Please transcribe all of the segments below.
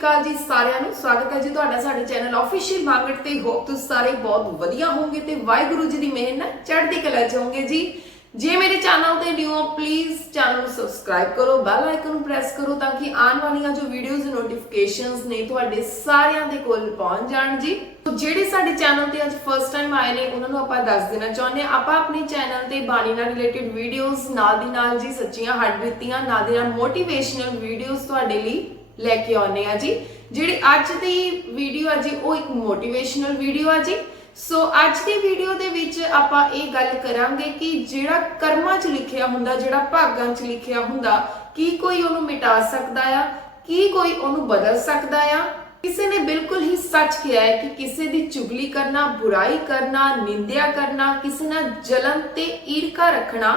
ਅਕਾਲ ਜੀ ਸਾਰਿਆਂ ਨੂੰ ਸਵਾਗਤ ਹੈ ਜੀ ਤੁਹਾਡਾ ਸਾਡੇ ਚੈਨਲ ਆਫੀਸ਼ੀਅਲ ਮਾਰਕੀਟ ਤੇ। ਹੋਪ ਤੁਸੀਂ ਸਾਰੇ ਬਹੁਤ ਵਧੀਆ ਹੋਵੋਗੇ ਤੇ ਵਾਹਿਗੁਰੂ ਜੀ ਦੀ ਮਿਹਰ ਨਾਲ ਚੜ੍ਹਦੀ ਕਲਾ ਚ ਹੋਵੋਗੇ ਜੀ। ਜੇ ਮੇਰੇ ਚੈਨਲ ਤੇ ਨਿਊ ਹੋ ਪਲੀਜ਼ ਚੈਨਲ ਨੂੰ ਸਬਸਕ੍ਰਾਈਬ ਕਰੋ ਬੈਲ ਆਈਕਨ ਨੂੰ ਪ੍ਰੈਸ ਕਰੋ ਤਾਂ ਕਿ ਆਉਣ ਵਾਲੀਆਂ ਜੋ ਵੀਡੀਓਜ਼ ਨੋਟੀਫਿਕੇਸ਼ਨਸ ਨੇ ਤੁਹਾਡੇ ਸਾਰਿਆਂ ਦੇ ਕੋਲ ਪਹੁੰਚ ਜਾਣ ਜੀ। ਜਿਹੜੇ ਸਾਡੇ ਚੈਨਲ ਤੇ ਅੱਜ ਫਰਸਟ ਟਾਈਮ ਆਏ ਨੇ, ਉਹਨਾਂ ਨੂੰ ਆਪਾਂ ਦੱਸ ਦੇਣਾ ਚਾਹੁੰਦੇ ਹਾਂ, ਆਪਾਂ ਆਪਣੇ ਚੈਨਲ ਤੇ ਬਾਣੀ ਨਾਲ ਰਿਲੇਟਡ ਵੀਡੀਓਜ਼ ਨਾਲ ਦੀ ਨਾਲ ਜੀ ਸੱਚੀਆਂ ਹੱਡਬੀਤੀਆਂ ਨਾਲ ਦੀ ਨਾਲ ਮੋਟੀਵੇਸ਼ਨਲ ਵੀਡੀਓਜ਼ ਤੁਹਾਡੇ ਲਈ ਲੈ ਕੇ ਆਉਨੇ ਆ ਜੀ। ਜਿਹੜੀ ਅੱਜ ਦੀ ਵੀਡੀਓ ਆ ਜੀ, ਉਹ ਇੱਕ ਮੋਟੀਵੇਸ਼ਨਲ ਵੀਡੀਓ ਆ ਜੀ। ਸੋ ਅੱਜ ਦੀ ਵੀਡੀਓ ਦੇ ਵਿੱਚ ਆਪਾਂ ਇਹ ਗੱਲ ਕਰਾਂਗੇ ਕਿ ਜਿਹੜਾ ਕਰਮਾਂ 'ਚ ਲਿਖਿਆ ਹੁੰਦਾ, ਜਿਹੜਾ ਭਾਗਾਂ 'ਚ ਲਿਖਿਆ ਹੁੰਦਾ, ਕੀ ਕੋਈ ਉਹਨੂੰ ਮਿਟਾ ਸਕਦਾ ਆ, ਕੀ ਕੋਈ ਉਹਨੂੰ ਬਦਲ ਸਕਦਾ ਆ। ਕਿਸੇ ਨੇ ਬਿਲਕੁਲ ਹੀ ਸੱਚ ਕਿਹਾ ਹੈ ਕਿ ਕਿਸੇ ਦੀ ਚੁਗਲੀ ਕਰਨਾ, ਬੁਰਾਈ ਕਰਨਾ, ਨਿੰਦਿਆ ਕਰਨਾ, ਕਿਸੇ ਨਾਲ ਜਲਨ ਤੇ ਈਰਖਾ ਰੱਖਣਾ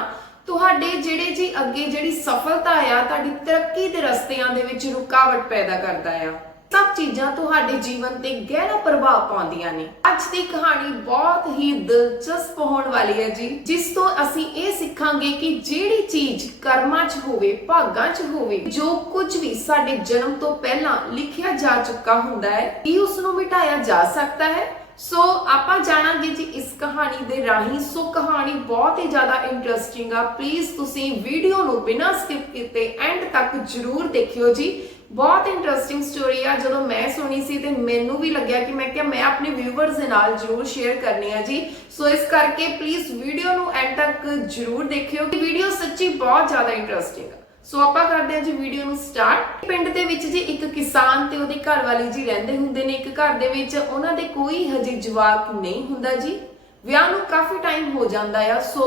ਤੁਹਾਡੇ ਜਿਹੜੇ ਜੀ ਅੱਗੇ ਜਿਹੜੀ ਸਫਲਤਾ ਆ, ਤੁਹਾਡੀ ਤਰੱਕੀ ਦੇ ਰਸਤਿਆਂ ਦੇ ਵਿੱਚ ਰੁਕਾਵਟ ਪੈਦਾ ਕਰਦਾ ਆ। ਸਭ ਚੀਜ਼ਾਂ ਤੁਹਾਡੇ ਜੀਵਨ ਤੇ ਗਹਿਰਾ ਪ੍ਰਭਾਵ ਪਾਉਂਦੀਆਂ ਨੇ। ਅੱਜ ਦੀ ਕਹਾਣੀ ਬਹੁਤ ਹੀ ਦਿਲਚਸਪ ਹੋਣ ਵਾਲੀ ਹੈ ਜੀ, ਜਿਸ ਤੋਂ ਅਸੀਂ ਇਹ ਸਿੱਖਾਂਗੇ ਕਿ ਜਿਹੜੀ ਚੀਜ਼ ਕਰਮਾਂ 'ਚ ਹੋਵੇ, ਭਾਗਾਂ 'ਚ ਹੋਵੇ, ਜੋ ਕੁਝ ਵੀ ਸਾਡੇ ਜਨਮ ਤੋਂ ਪਹਿਲਾਂ ਲਿਖਿਆ ਜਾ ਚੁੱਕਾ ਹੁੰਦਾ ਹੈ, ਕੀ ਉਸ ਨੂੰ ਮਿਟਾਇਆ ਜਾ ਸਕਦਾ ਹੈ? ਸੋ ਆਪਾਂ ਜਾਣਾਂਗੇ ਜੀ ਇਸ ਕਹਾਣੀ ਦੇ ਰਾਹੀਂ। ਸੋ ਕਹਾਣੀ ਬਹੁਤ ਹੀ ਜ਼ਿਆਦਾ ਇੰਟਰਸਟਿੰਗ ਆ। ਪਲੀਜ਼ ਤੁਸੀਂ ਵੀਡੀਓ ਨੂੰ ਬਿਨਾਂ ਸਕਿਪ ਕੀਤੇ ਐਂਡ ਤੱਕ ਜਰੂਰ ਦੇਖਿਓ ਜੀ। ਬਹੁਤ ਇੰਟਰਸਟਿੰਗ ਸਟੋਰੀ ਆ। ਜਦੋਂ ਮੈਂ ਸੁਣੀ ਸੀ ਤੇ ਮੈਨੂੰ ਵੀ ਲੱਗਿਆ ਕਿ ਮੈਂ ਕਿਹਾ, ਮੈਂ ਆਪਣੇ ਵਿਊਵਰਸ ਦੇ ਨਾਲ ਜਰੂਰ ਸ਼ੇਅਰ ਕਰਨੀ ਆ ਜੀ। ਸੋ ਇਸ ਕਰਕੇ ਪਲੀਜ਼ ਵੀਡੀਓ ਨੂੰ ਐਂਡ ਤੱਕ ਜਰੂਰ ਦੇਖਿਓ ਕਿ ਵੀਡੀਓ ਸੱਚੀ ਬਹੁਤ ਜ਼ਿਆਦਾ ਇੰਟਰਸਟਿੰਗ ਆ। ਸੋ ਆਪਾਂ ਕਰਦੇ ਹਾਂ ਜੀ ਵੀਡੀਓ ਨੂੰ ਸਟਾਰਟ ਪਿੰਡ ਦੇ ਵਿੱਚ ਜੀ ਇੱਕ ਕਿਸਾਨ ਤੇ ਉਹਦੀ ਘਰਵਾਲੀ ਜੀ ਰਹਿੰਦੇ ਹੁੰਦੇ ਨੇ। ਇੱਕ ਘਰ ਦੇ ਵਿੱਚ ਉਹਨਾਂ ਦੇ ਕੋਈ ਹਜੇ ਜਵਾਕ ਨਹੀਂ ਹੁੰਦਾ ਜੀ। ਵਿਆਹ ਨੂੰ ਕਾਫੀ ਟਾਈਮ ਹੋ ਜਾਂਦਾ ਆ। ਸੋ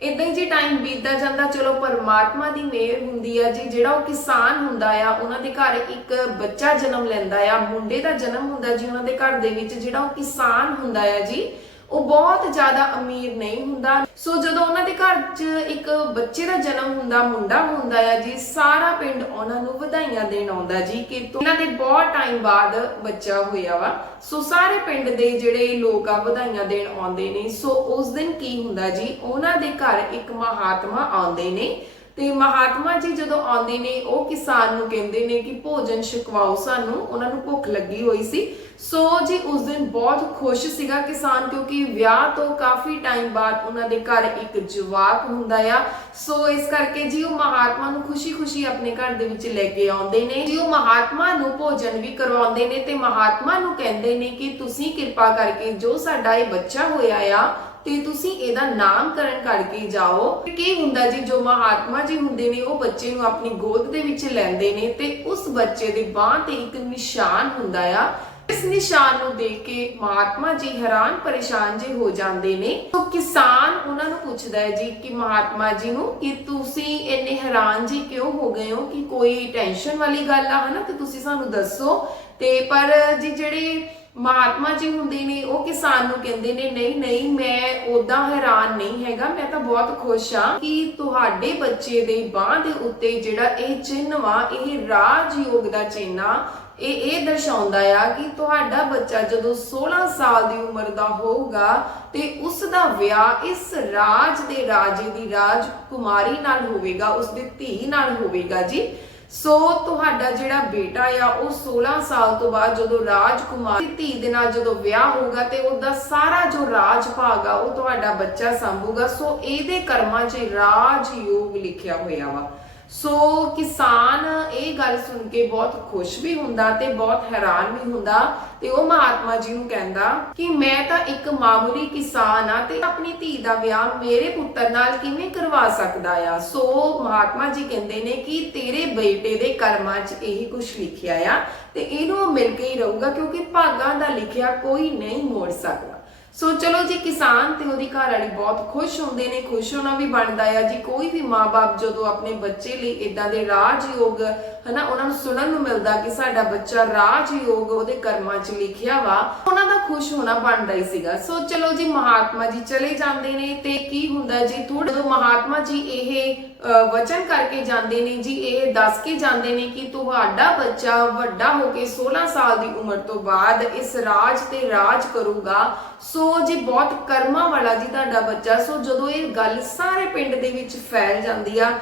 ਇਦਾਂ ਹੀ ਜੀ ਟਾਈਮ ਬੀਤਦਾ ਜਾਂਦਾ। ਚਲੋ, ਪਰਮਾਤਮਾ ਦੀ ਮਿਹਰ ਹੁੰਦੀ ਆ ਜੀ। ਜਿਹੜਾ ਉਹ ਕਿਸਾਨ ਹੁੰਦਾ ਆ, ਉਹਨਾਂ ਦੇ ਘਰ ਇੱਕ ਬੱਚਾ ਜਨਮ ਲੈਂਦਾ ਆ। ਮੁੰਡੇ ਦਾ ਜਨਮ ਹੁੰਦਾ ਜੀ ਉਹਨਾਂ ਦੇ ਘਰ ਦੇ ਵਿੱਚ। ਜਿਹੜਾ ਉਹ ਕਿਸਾਨ ਹੁੰਦਾ ਆ ਜੀ ਉਹ ਬਹੁਤ ਜ਼ਿਆਦਾ ਅਮੀਰ ਨਹੀਂ ਹੁੰਦਾ। ਸੋ ਜਦੋਂ ਉਹਨਾਂ ਦੇ ਘਰ 'ਚ ਇੱਕ ਬੱਚੇ ਦਾ ਜਨਮ ਹੁੰਦਾ, ਮੁੰਡਾ ਹੁੰਦਾ ਆ ਜੀ, ਸਾਰਾ ਪਿੰਡ ਉਹਨਾਂ ਨੂੰ ਵਧਾਈਆਂ ਦੇਣ ਆਉਂਦਾ ਜੀ ਕਿ ਤੋ- ਇਹਨਾਂ ਦੇ ਬਹੁਤ ਟਾਈਮ ਬਾਅਦ ਬੱਚਾ ਹੋਇਆ ਵਾ। ਸੋ ਸਾਰੇ ਪਿੰਡ ਦੇ ਜਿਹੜੇ ਲੋਕ ਆ ਵਧਾਈਆਂ ਦੇਣ ਆਉਂਦੇ ਨੇ। ਸੋ ਉਸ ਦਿਨ ਕੀ ਹੁੰਦਾ ਜੀ, ਉਹਨਾਂ ਦੇ ਘਰ ਇੱਕ ਮਹਾਤਮਾ ਆਉਂਦੇ ਨੇ। ਤੇ ਮਹਾਤਮਾ ਜੀ ਜਦੋਂ ਆਉਂਦੇ ਨੇ, ਉਹ ਕਿਸਾਨ ਨੂੰ ਕਹਿੰਦੇ ਨੇ ਕਿ ਭੋਜਨ ਛਕਵਾਓ ਸਾਨੂੰ, ਉਹਨਾਂ ਨੂੰ ਭੁੱਖ ਲੱਗੀ ਹੋਈ ਸੀ। ਸੋ ਜੀ ਉਸ ਦਿਨ ਬਹੁਤ ਖੁਸ਼ ਸੀਗਾ ਕਿਸਾਨ, ਕਿਉਂਕਿ ਵਿਆਹ ਤੋਂ ਕਾਫੀ ਟਾਈਮ ਬਾਅਦ ਉਹਨਾਂ ਦੇ ਘਰ ਇੱਕ ਜਵਾਕ ਹੁੰਦਾ ਆ। ਸੋ ਇਸ ਕਰਕੇ ਜੀ ਉਹ ਮਹਾਤਮਾ ਨੂੰ ਖੁਸ਼ੀ-ਖੁਸ਼ੀ ਆਪਣੇ ਘਰ ਦੇ ਵਿੱਚ ਲੈ ਕੇ ਆਉਂਦੇ ਨੇ। ਜੀ ਉਹ ਮਹਾਤਮਾ ਨੂੰ ਭੋਜਨ ਵੀ ਕਰਵਾਉਂਦੇ ਨੇ ਤੇ ਮਹਾਤਮਾ ਨੂੰ ਕਹਿੰਦੇ ਨੇ ਕਿ ਤੁਸੀਂ ਕਿਰਪਾ ਕਰਕੇ ਜੋ ਸਾਡਾ ਇਹ ਬੱਚਾ ਹੋਇਆ ਆ ਤੇ ਤੁਸੀਂ ਇਹਦਾ ਨਾਮਕਰਨ ਕਰਕੇ ਜਾਓ। ਕੀ ਹੁੰਦਾ ਜੀ, ਜੋ ਮਹਾਤਮਾ ਜੀ ਹੁੰਦੇ ਨੇ, ਉਹ ਬੱਚੇ ਨੂੰ ਆਪਣੀ ਗੋਦ ਦੇ ਵਿੱਚ ਲੈਂਦੇ ਨੇ ਤੇ ਉਸ ਬੱਚੇ ਦੇ ਬਾਹ ਤੇ ਇੱਕ ਨਿਸ਼ਾਨ ਹੁੰਦਾ ਆ। ਇਸ ਨਿਸ਼ਾਨ ਨੂੰ ਦੇਖ ਕੇ ਮਹਾਤਮਾ ਜੀ ਹੈਰਾਨ ਪਰੇਸ਼ਾਨ ਜੇ ਹੋ ਜਾਂਦੇ ਨੇ। ਤਾਂ ਕਿਸਾਨ ਉਹਨਾਂ ਨੂੰ ਪੁੱਛਦਾ ਹੈ ਜੀ ਕਿ ਮਹਾਤਮਾ ਜੀ ਨੂੰ, ਕਿ ਤੁਸੀਂ ਇੰਨੇ ਹੈਰਾਨ ਜੀ ਕਿਉਂ ਹੋ ਗਏ ਹੋ ਕਿ ਕੋਈ ਟੈਨਸ਼ਨ ਵਾਲੀ ਗੱਲ ਆ, ਹਨਾ? ਤੇ ਤੁਸੀਂ ਸਾਨੂੰ ਦੱਸੋ। ਤੇ ਪਰ ਜੀ ਜਿਹੜੇ ਮਹਾਤਮਾ ਜੀ ਹੁੰਦੇ ਨੇ, ਉਹ ਕਿਸਾਨ ਨੂੰ ਕਹਿੰਦੇ ਨੇ, ਨਹੀਂ ਨਹੀਂ, ਮੈਂ ਉਦਾਂ ਹੈਰਾਨ ਨਹੀਂ ਹੈਗਾ, ਮੈਂ ਤਾਂ ਬਹੁਤ ਖੁਸ਼ ਹਾਂ ਕਿ ਤੁਹਾਡੇ ਬੱਚੇ ਦੇ ਬਾਹ ਦੇ ਉੱਤੇ ਜਿਹੜਾ ਇਹ ਚਿੰਨ੍ਹ ਵਾ, ਇਹ ਰਾਜ ਯੋਗ ਦਾ ਚਿੰਨ੍ਹ ਆ, ਇਹ ਇਹ ਦਰਸਾਉਂਦਾ ਆ ਕਿ ਤੁਹਾਡਾ ਬੱਚਾ ਜਦੋਂ 16 ਸਾਲ ਦੀ ਉਮਰ ਦਾ ਹੋਊਗਾ ਤੇ ਉਸ ਦਾ ਵਿਆਹ ਇਸ ਰਾਜ ਦੇ ਰਾਜੇ ਦੀ ਰਾਜ ਕੁਮਾਰੀ ਨਾਲ ਹੋਵੇਗਾ, ਉਸ ਦੀ ਧੀ ਨਾਲ ਹੋਵੇਗਾ ਜੀ। ਸੋ ਤੁਹਾਡਾ ਜਿਹੜਾ ਬੇਟਾ ਆ, ਉਹ 16 ਸਾਲ ਤੋਂ ਬਾਅਦ ਜਦੋਂ ਰਾਜਕੁਮਾਰ ਦੀ ਧੀ ਦੇ ਨਾਲ ਜਦੋਂ ਵਿਆਹ ਹੋਊਗਾ ਤੇ ਉਹਦਾ ਸਾਰਾ ਜੋ ਰਾਜ ਭਾਗ ਆ, ਉਹ ਤੁਹਾਡਾ ਬੱਚਾ ਸੰਭੂਗਾ। ਸੋ ਇਹਦੇ ਕਰਮਾਂ 'ਚ ਰਾਜ ਯੋਗ ਲਿਖਿਆ ਹੋਇਆ ਵਾ। ਸੋ ਕਿਸਾਨ ਇਹ ਗੱਲ ਸੁਣ ਕੇ ਬਹੁਤ ਖੁਸ਼ ਵੀ ਹੁੰਦਾ ਤੇ ਬਹੁਤ ਹੈਰਾਨ ਵੀ ਹੁੰਦਾ ਤੇ ਉਹ ਮਹਾਤਮਾ ਜੀ ਨੂੰ ਕਹਿੰਦਾ ਕਿ ਮੈਂ ਤਾਂ ਇੱਕ ਮਾਮੂਲੀ ਕਿਸਾਨ ਆ ਤੇ ਆਪਣੀ ਧੀ ਦਾ ਵਿਆਹ ਮੇਰੇ ਪੁੱਤਰ ਨਾਲ ਕਿਵੇਂ ਕਰਵਾ ਸਕਦਾ ਆ? ਸੋ ਮਹਾਤਮਾ ਜੀ ਕਹਿੰਦੇ ਨੇ ਕਿ ਤੇਰੇ ਬੇਟੇ ਦੇ ਕਰਮਾਂ 'ਚ ਇਹੀ ਕੁਝ ਲਿਖਿਆ ਆ ਤੇ ਇਹਨੂੰ ਮਿਲ ਕੇ ਹੀ ਰਹੂਗਾ ਕਿਉਂਕਿ ਭਾਗਾਂ ਦਾ ਲਿਖਿਆ ਕੋਈ ਨਹੀਂ ਮੋੜ ਸਕਦਾ। ਸੋ ਚਲੋ ਜੀ, ਕਿਸਾਨ ਤੇ ਉਹਦੀ ਘਰ ਵਾਲੀ ਬਹੁਤ ਖੁਸ਼ ਹੁੰਦੇ ਨੇ, ਖੁਸ਼ ਹੋਣਾ ਵੀ ਬਣਦਾ ਆ। ਜੀ ਕੋਈ ਵੀ ਮਾਪੇ ਜਦੋਂ ਆਪਣੇ ਬੱਚੇ ਲਈ ਇਦਾਂ ਦੇ ਰਾਜਯੋਗ ਹਨਾ, ਉਹਨਾਂ ਨੂੰ ਸੁਣਨ ਨੂੰ ਮਿਲਦਾ ਕਿ ਸਾਡਾ ਬੱਚਾ ਰਾਜਯੋਗ ਉਹਦੇ ਕਰਮਾਂ 'ਚ ਲਿਖਿਆ ਵਾ। ਉਹਨਾਂ ਦਾ ਖੁਸ਼ ਹੋਣਾ ਬਣਦਾ ਹੀ ਸੀਗਾ। ਸੋ ਚਲੋ ਜੀ, ਮਹਾਤਮਾ ਜੀ ਚਲੇ ਜਾਂਦੇ ਨੇ ਤੇ ਕੀ ਹੁੰਦਾ ਜੀ ਥੋੜੇ ਜਦੋਂ ਮਹਾਤਮਾ ਜੀ ਇਹ ਵਚਨ ਕਰਕੇ ਜਾਂਦੇ ਨੇ ਜੀ, ਇਹ ਦੱਸ ਕੇ ਜਾਂਦੇ ਨੇ ਕਿ ਤੁਹਾਡਾ ਬੱਚਾ ਵੱਡਾ ਹੋ ਕੇ 16 ਸਾਲ ਦੀ ਉਮਰ ਤੋਂ ਬਾਅਦ ਇਸ ਰਾਜ ਤੇ ਰਾਜ ਕਰੂਗਾ। ਸੋ ਜੀ ਬਹੁਤ ਕਰਮਾਂ ਵਾਲਾ ਜੀ ਤੁਹਾਡਾ ਬੱਚਾ, ਸੋ ਜਦੋਂ ਇਹ ਗੱਲ ਸਾਰੇ ਪਿੰਡ ਦੇ ਵਿੱਚ ਫੈਲ ਜਾਂਦੀ ਆ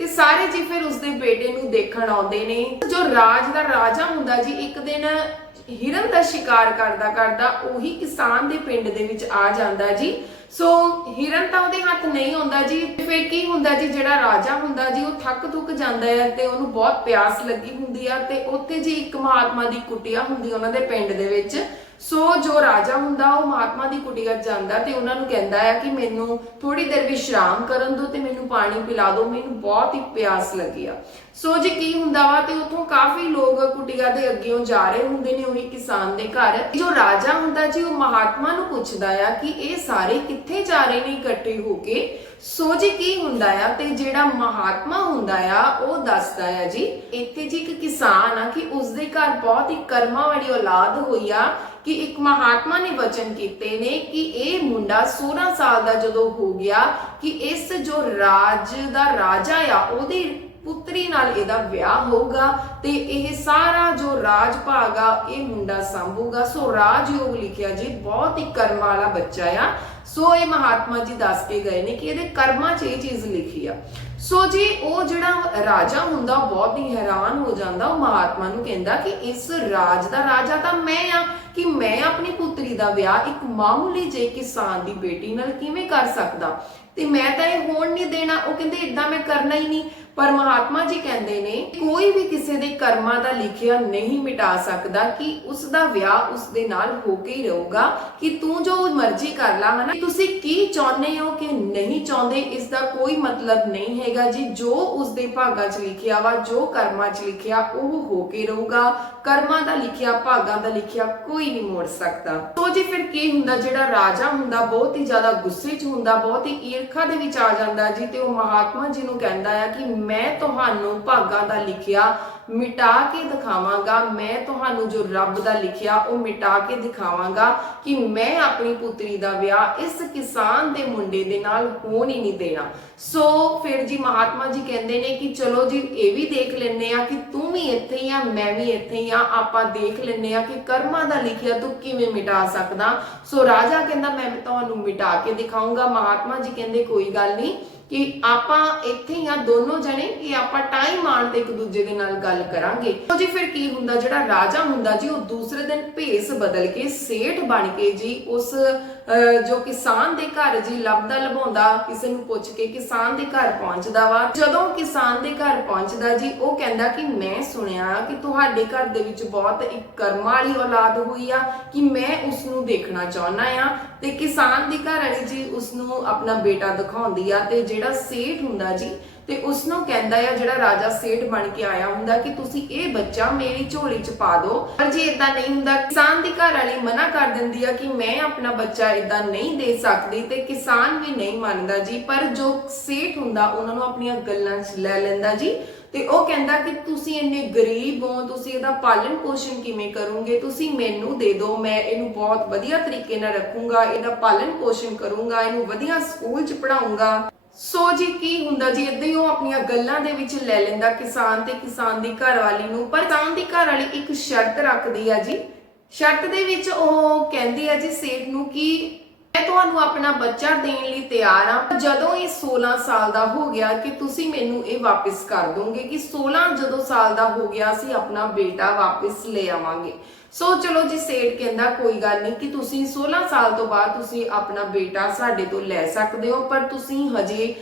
ਤੇ ਸਾਰੇ ਜੀ ਫਿਰ ਉਸਦੇ ਬੇਟੇ ਨੂੰ ਦੇਖਣ ਆਉਂਦੇ ਨੇ। ਜੋ ਰਾਜ ਦਾ ਰਾਜਾ ਹੁੰਦਾ ਜੀ, ਇੱਕ ਦਿਨ ਹਿਰਨ ਦਾ ਸ਼ਿਕਾਰ ਕਰਦਾ ਕਰਦਾ ਉਹੀ ਕਿਸਾਨ ਦੇ ਪਿੰਡ ਦੇ ਵਿੱਚ ਆ ਜਾਂਦਾ ਜੀ। ਸੋ ਹਿਰਨ ਤਾਂ ਉਹਦੇ ਹੱਥ ਨਹੀਂ ਆਉਂਦਾ ਜੀ ਫਿਰ ਕੀ ਹੁੰਦਾ ਜੀ, ਜਿਹੜਾ ਰਾਜਾ ਹੁੰਦਾ ਜੀ, ਉਹ ਥੱਕ ਥੁੱਕ ਜਾਂਦਾ ਹੈ ਤੇ ਉਹਨੂੰ ਬਹੁਤ ਪਿਆਸ ਲੱਗੀ ਹੁੰਦੀ ਆ ਤੇ ਉੱਥੇ ਜੀ ਇੱਕ ਮਹਾਤਮਾ ਦੀ ਕੁਟਿਆ ਹੁੰਦੀ ਉਹਨਾਂ ਦੇ ਪਿੰਡ ਦੇ ਵਿੱਚ। ਸੋ ਜੋ ਰਾਜਾ ਹੁੰਦਾ, ਉਹ ਮਹਾਤਮਾ ਦੀ ਕੁਟੀਆ 'ਚ ਜਾਂਦਾ ਤੇ ਉਹਨਾਂ ਨੂੰ ਕਹਿੰਦਾ ਹੈ ਕਿ ਮੈਨੂੰ ਥੋੜੀ ਦੇਰ ਵਿਸ਼ਰਾਮ ਕਰਨ ਦਿਓ ਤੇ ਮੈਨੂੰ ਪਾਣੀ ਪਿਲਾ ਦਿਓ, ਮੈਨੂੰ ਬਹੁਤ ਹੀ ਪਿਆਸ ਲੱਗੀ ਆ। ਸੋ ਜੀ ਕੀ ਹੁੰਦਾ ਵਾ ਤੇ ਉਥੋਂ ਕਾਫੀ ਲੋਕ ਕੁਟੀਆ ਦੇ ਅੱਗੇੋਂ ਜਾ ਰਹੇ ਹੁੰਦੇ ਨੇ, ਉਹੀ ਕਿਸਾਨ ਦੇ ਘਰ। ਜੋ ਰਾਜਾ ਹੁੰਦਾ ਜੀ, ਉਹ ਮਹਾਤਮਾ ਨੂੰ ਪੁੱਛਦਾ ਆ ਕਿ ਇਹ ਸਾਰੇ ਕਿੱਥੇ ਜਾ ਰਹੇ ਨੇ ਇਕੱਠੇ ਹੋ ਕੇ? ਸੋ ਜੀ ਕੀ ਹੁੰਦਾ ਆ ਤੇ ਜਿਹੜਾ ਮਹਾਤਮਾ ਹੁੰਦਾ ਆ, ਉਹ ਦੱਸਦਾ ਆ ਜੀ, ਇੱਥੇ ਜੀ ਇੱਕ ਕਿਸਾਨ ਆ ਕਿ ਉਸਦੇ ਘਰ ਬਹੁਤ ਹੀ ਕਰਮਾਂ ਵਾਲੀ ਔਲਾਦ ਹੋਈ ਆ। ਕਿ ਇੱਕ ਮਹਾਤਮਾ ਨੇ ਵਚਨ ਕੀਤੇ ਨੇ ਕਿ ਇਹ ਮੁੰਡਾ 16 ਸਾਲ ਦਾ ਜਦੋਂ ਹੋ ਗਿਆ ਕਿ ਇਸ ਜੋ ਰਾਜ ਦਾ ਰਾਜਾ ਆ, ਉਹਦੀ ਪੁੱਤਰੀ ਨਾਲ ਇਹਦਾ ਵਿਆਹ ਹੋਊਗਾ ਤੇ ਇਹ ਸਾਰਾ ਜੋ ਰਾਜ ਭਾਗ ਆ, ਇਹ ਮੁੰਡਾ ਸੰਭੂਗਾ। ਸੋ ਰਾਜਯੋਗ ਲਿਖਿਆ ਜੀ, ਬਹੁਤ ਹੀ ਕਰਮ ਵਾਲਾ ਬੱਚਾ ਆ। ਸੋ ਇਹ ਮਹਾਤਮਾ ਜੀ ਦੱਸ ਕੇ ਗਏ ਨੇ ਕਿ ਇਹਦੇ ਕਰਮਾਂ 'ਚ ਇਹ ਚੀਜ਼ ਲਿਖੀ ਆ। ਸੋ ਜੀ ਉਹ ਜਿਹੜਾ ਰਾਜਾ ਹੁੰਦਾ ਬਹੁਤ ਹੀ ਹੈਰਾਨ ਹੋ ਜਾਂਦਾ, ਉਹ ਮਹਾਤਮਾ ਨੂੰ ਕਹਿੰਦਾ ਕਿ ਇਸ ਰਾਜ ਦਾ ਰਾਜਾ ਤਾਂ ਮੈਂ ਆ, ਕਿ ਮੈਂ ਆਪਣੀ ਪੁੱਤਰੀ ਦਾ ਵਿਆਹ ਇੱਕ ਮਾਮੂਲੀ ਜੇ ਕਿਸਾਨ ਦੀ ਬੇਟੀ ਨਾਲ ਕਿਵੇਂ ਕਰ ਸਕਦਾ? ਤੇ ਮੈਂ ਤਾਂ ਇਹ ਹੋਣ ਨਹੀਂ ਦੇਣਾ। ਉਹ ਕਹਿੰਦੇ ਇਦਾਂ ਮੈਂ ਕਰਨਾ ਹੀ ਨਹੀਂ। ਪਰ ਮਹਾਤਮਾ ਜੀ ਕਹਿੰਦੇ ਨੇ, ਕੋਈ ਵੀ ਕਿਸੇ ਦੇ ਕਰਮਾਂ ਦਾ ਲਿਖਿਆ ਨਹੀਂ ਮਿਟਾ ਸਕਦਾ ਕਿ ਉਸ ਦਾ ਵਿਆਹ ਉਸ ਦੇ ਨਾਲ ਹੋ ਕੇ ਹੀ ਰਹੂਗਾ ਕਿ ਤੂੰ ਜੋ ਮਰਜ਼ੀ ਕਰ ਲਾ ਹਨਾ ਤੁਸੀਂ ਕੀ ਚਾਹੁੰਦੇ ਹੋ ਕਿ ਨਹੀਂ ਚਾਹੁੰਦੇ? ਇਸ ਦਾ ਕੋਈ ਮਤਲਬ ਨਹੀਂ ਹੈਗਾ ਜੀ। ਜੋ ਉਸ ਦੇ ਭਾਗਾਂ 'ਚ ਲਿਖਿਆ ਵਾ, ਜੋ ਕਰਮਾਂ 'ਚ ਲਿਖਿਆ, ਉਹ ਹੋ ਕੇ ਰਹੂਗਾ। ਕਰਮਾਂ ਦਾ ਲਿਖਿਆ, ਭਾਗਾਂ ਦਾ ਲਿਖਿਆ ਕੋਈ ਨਹੀਂ ਮੋੜ ਸਕਦਾ। ਸੋ ਜੀ ਫਿਰ ਕੀ ਹੁੰਦਾ? ਜਿਹੜਾ ਰਾਜਾ ਹੁੰਦਾ, ਬਹੁਤ ਹੀ ਜ਼ਿਆਦਾ ਗੁੱਸੇ 'ਚ ਹੁੰਦਾ, ਬਹੁਤ ਹੀ ਈਰਖਾ ਦੇ ਵਿੱਚ ਆ ਜਾਂਦਾ ਜੀ। ਤੇ ਉਹ ਮਹਾਤਮਾ ਜੀ ਨੂੰ ਕਹਿੰਦਾ ਆ ਕਿ ਮੈਂ ਤੁਹਾਨੂੰ ਭਾਗਾਂ ਦਾ ਲਿਖਿਆ ਮਿਟਾ ਕੇ ਦਿਖਾਵਾਂਗਾ। ਮੈਂ ਤੁਹਾਨੂੰ ਜੋ ਰੱਬ ਦਾ ਲਿਖਿਆ, ਉਹ ਮਿਟਾ ਕੇ ਦਿਖਾਵਾਂਗਾ ਕਿ ਮੈਂ ਆਪਣੀ ਪੁੱਤਰੀ ਦਾ ਵਿਆਹ ਇਸ ਕਿਸਾਨ ਦੇ ਮੁੰਡੇ ਦੇ ਨਾਲ ਹੋਣ ਹੀ ਨਹੀਂ ਦੇਣਾ। ਸੋ ਫਿਰ ਜੀ ਮਹਾਤਮਾ ਜੀ ਕਹਿੰਦੇ ਨੇ ਕਿ ਚਲੋ ਜੀ, ਇਹ ਵੀ ਦੇਖ ਲੈਨੇ ਆ ਕਿ ਤੂੰ ਵੀ ਇੱਥੇ ਹੀ ਆ, ਮੈਂ ਵੀ ਇੱਥੇ ਹੀ ਆ। ਆਪਾਂ ਦੇਖ ਲੈਨੇ ਆ ਕਿ ਕਰਮਾਂ ਦਾ ਲਿਖਿਆ ਤੂੰ ਕਿਵੇਂ ਮਿਟਾ ਸਕਦਾ। ਸੋ ਰਾਜਾ ਕਹਿੰਦਾ, ਮੈਂ ਤੁਹਾਨੂੰ ਮਿਟਾ ਕੇ ਦਿਖਾਉਂਗਾ। ਮਹਾਤਮਾ ਜੀ ਕਹਿੰਦੇ, ਕੋਈ ਗੱਲ ਨਹੀਂ ਕਿ ਆਪਾਂ ਇੱਥੇ ਹੀ ਆ, ਦੋਨੋਂ ਜਣੇ, ਕਿ ਆਪਾਂ ਟਾਈਮ ਆਣ ਤੇ ਇੱਕ ਦੂਜੇ ਦੇ ਨਾਲ ਗੱਲ ਕਰਾਂਗੇ। ਤੋ ਜੀ ਫਿਰ ਕੀ ਹੁੰਦਾ, ਜਿਹੜਾ ਰਾਜਾ ਹੁੰਦਾ ਜੀ, ਉਹ ਦੂਸਰੇ ਦਿਨ ਭੇਸ ਬਦਲ ਕੇ, ਸੇਠ ਬਣ ਕੇ ਜੀ, ਉਸ ਜੋ ਕਿਸਾਨ ਦੇ ਘਰ ਜੀ ਲੱਭਦਾ ਲਭਾਉਂਦਾ, ਕਿਸੇ ਨੂੰ ਪੁੱਛ ਕੇ ਕਿਸਾਨ ਦੇ ਘਰ ਪਹੁੰਚਦਾ ਵਾ। ਜਦੋਂ kisan ਦੇ ਘਰ ਪਹੁੰਚਦਾ ਜੀ, ਉਹ ਕਹਿੰਦਾ ਕਿ ਮੈਂ ਸੁਣਿਆ ਕਿ ਤੁਹਾਡੇ ਘਰ ਦੇ ਵਿੱਚ ਬਹੁਤ ਇੱਕ ਕਰਮ ਵਾਲੀ ਔਲਾਦ ਹੋਈ ਆ, ਕਿ ਮੈਂ ਉਸ ਨੂੰ ਦੇਖਣਾ ਚਾਹੁੰਦਾ ਆ। ਤੇ ਕਿਸਾਨ ਦੀ ਘਰ ਵਾਲੀ ਜੀ ਉਸ ਨੂੰ ਆਪਣਾ ਬੇਟਾ ਦਿਖਾਉਂਦੀ ਆ, ਤੇ ਜਿਹੜਾ ਸੇਠ ਹੁੰਦਾ ਜੀ ਤੇ ਉਸ ਨੂੰ ਕਹਿੰਦਾ ਆ, ਜਿਹੜਾ ਰਾਜਾ ਸੇਠ ਬਣ ਕੇ ਆਇਆ ਹੁੰਦਾ ਕਿ ਤੁਸੀਂ ਇਹ ਬੱਚਾ ਮੇਰੀ ਝੋਲੀ 'ਚ ਪਾ ਦਿਓ। ਪਰ ਜੇ ਇਦਾਂ ਨਹੀਂ ਹੁੰਦਾ, ਕਿਸਾਨ ਦੀ ਘਰ ਵਾਲੀ ਮਨਾ ਕਰ ਦਿੰਦੀ ਆ ਕਿ ਮੈਂ ਆਪਣਾ ਬੱਚਾ ਇਦਾਂ ਨਹੀਂ ਦੇ ਸਕਦੀ ਤੇ ਕਿਸਾਨ ਵੀ ਨਹੀਂ ਮੰਨਦਾ ਜੀ। ਪਰ ਜੋ ਸੇਠ ਹੁੰਦਾ, ਉਹਨਾਂ ਨੂੰ ਆਪਣੀਆਂ ਗੱਲਾਂ 'ਚ ਲੈ ਲੈਂਦਾ ਜੀ। ਤੇ ਉਹ ਕਹਿੰਦਾ ਕਿ ਤੁਸੀਂ ਇੰਨੇ ਗਰੀਬ ਹੋ, ਤੁਸੀਂ ਇਹਦਾ ਪਾਲਣ ਪੋਸ਼ਣ ਕਿਵੇਂ ਕਰੋਗੇ? ਤੁਸੀਂ ਮੈਨੂੰ ਦੇ ਦਿਓ, ਮੈਂ ਇਹਨੂੰ ਬਹੁਤ ਵਧੀਆ ਤਰੀਕੇ ਨਾਲ ਰੱਖੂੰਗਾ, ਇਹਦਾ ਪਾਲਣ ਪੋਸ਼ਣ ਕਰੂੰਗਾ, ਇਹਨੂੰ ਵਧੀਆ ਸਕੂਲ 'ਚ ਪੜਾਉਂਗਾ ਸੋ ਜੀ, ਕੀ ਹੁੰਦਾ ਜੀ? ਇਦਾਂ ਹੀ ਉਹ ਆਪਣੀਆਂ ਗੱਲਾਂ ਦੇ ਵਿੱਚ ਲੈ ਲੈਂਦਾ ਕਿਸਾਨ ਤੇ ਕਿਸਾਨ ਦੀ ਘਰਵਾਲੀ ਨੂੰ, ਪਰ ਕਿਸਾਨ ਦੀ ਘਰ ਇੱਕ ਸ਼ਰਤ ਰੱਖਦੀ ਆ ਜੀ। ਸ਼ਰਤ ਦੇ ਵਿੱਚ ਉਹ ਕਹਿੰਦੀ ਆ ਜੀ ਸੇਠ ਨੂੰ ਕਿ ਮੈਂ ਤੁਹਾਨੂੰ ਆਪਣਾ ਬੱਚਾ ਦੇਣ ਲਈ ਤਿਆਰ ਹਾਂ ਜਦੋਂ ਇਹ 16 ਸਾਲ ਦਾ ਹੋ ਗਿਆ ਕਿ ਤੁਸੀਂ ਮੈਨੂੰ ਇਹ ਵਾਪਸ ਕਰ ਦੋਗੇ, ਕਿ 16 ਜਦੋਂ ਸਾਲ ਦਾ ਹੋ ਗਿਆ ਅਸੀਂ ਆਪਣਾ ਬੇਟਾ ਵਾਪਸ ਲੈ ਆਵਾਂਗੇ। ਸੋ ਚਲੋ ਜੀ, ਸੇਠ ਕਹਿੰਦਾ ਕੋਈ ਗੱਲ ਨਹੀਂ ਕਿ ਤੁਸੀਂ 16 ਸਾਲ ਤੋਂ ਬਾਅਦ ਤੁਸੀਂ ਆਪਣਾ ਬੇਟਾ ਸਾਡੇ ਤੋਂ ਲੈ ਸਕਦੇ ਹੋ, ਪਰ ਤੁਸੀਂ ਹਜੇ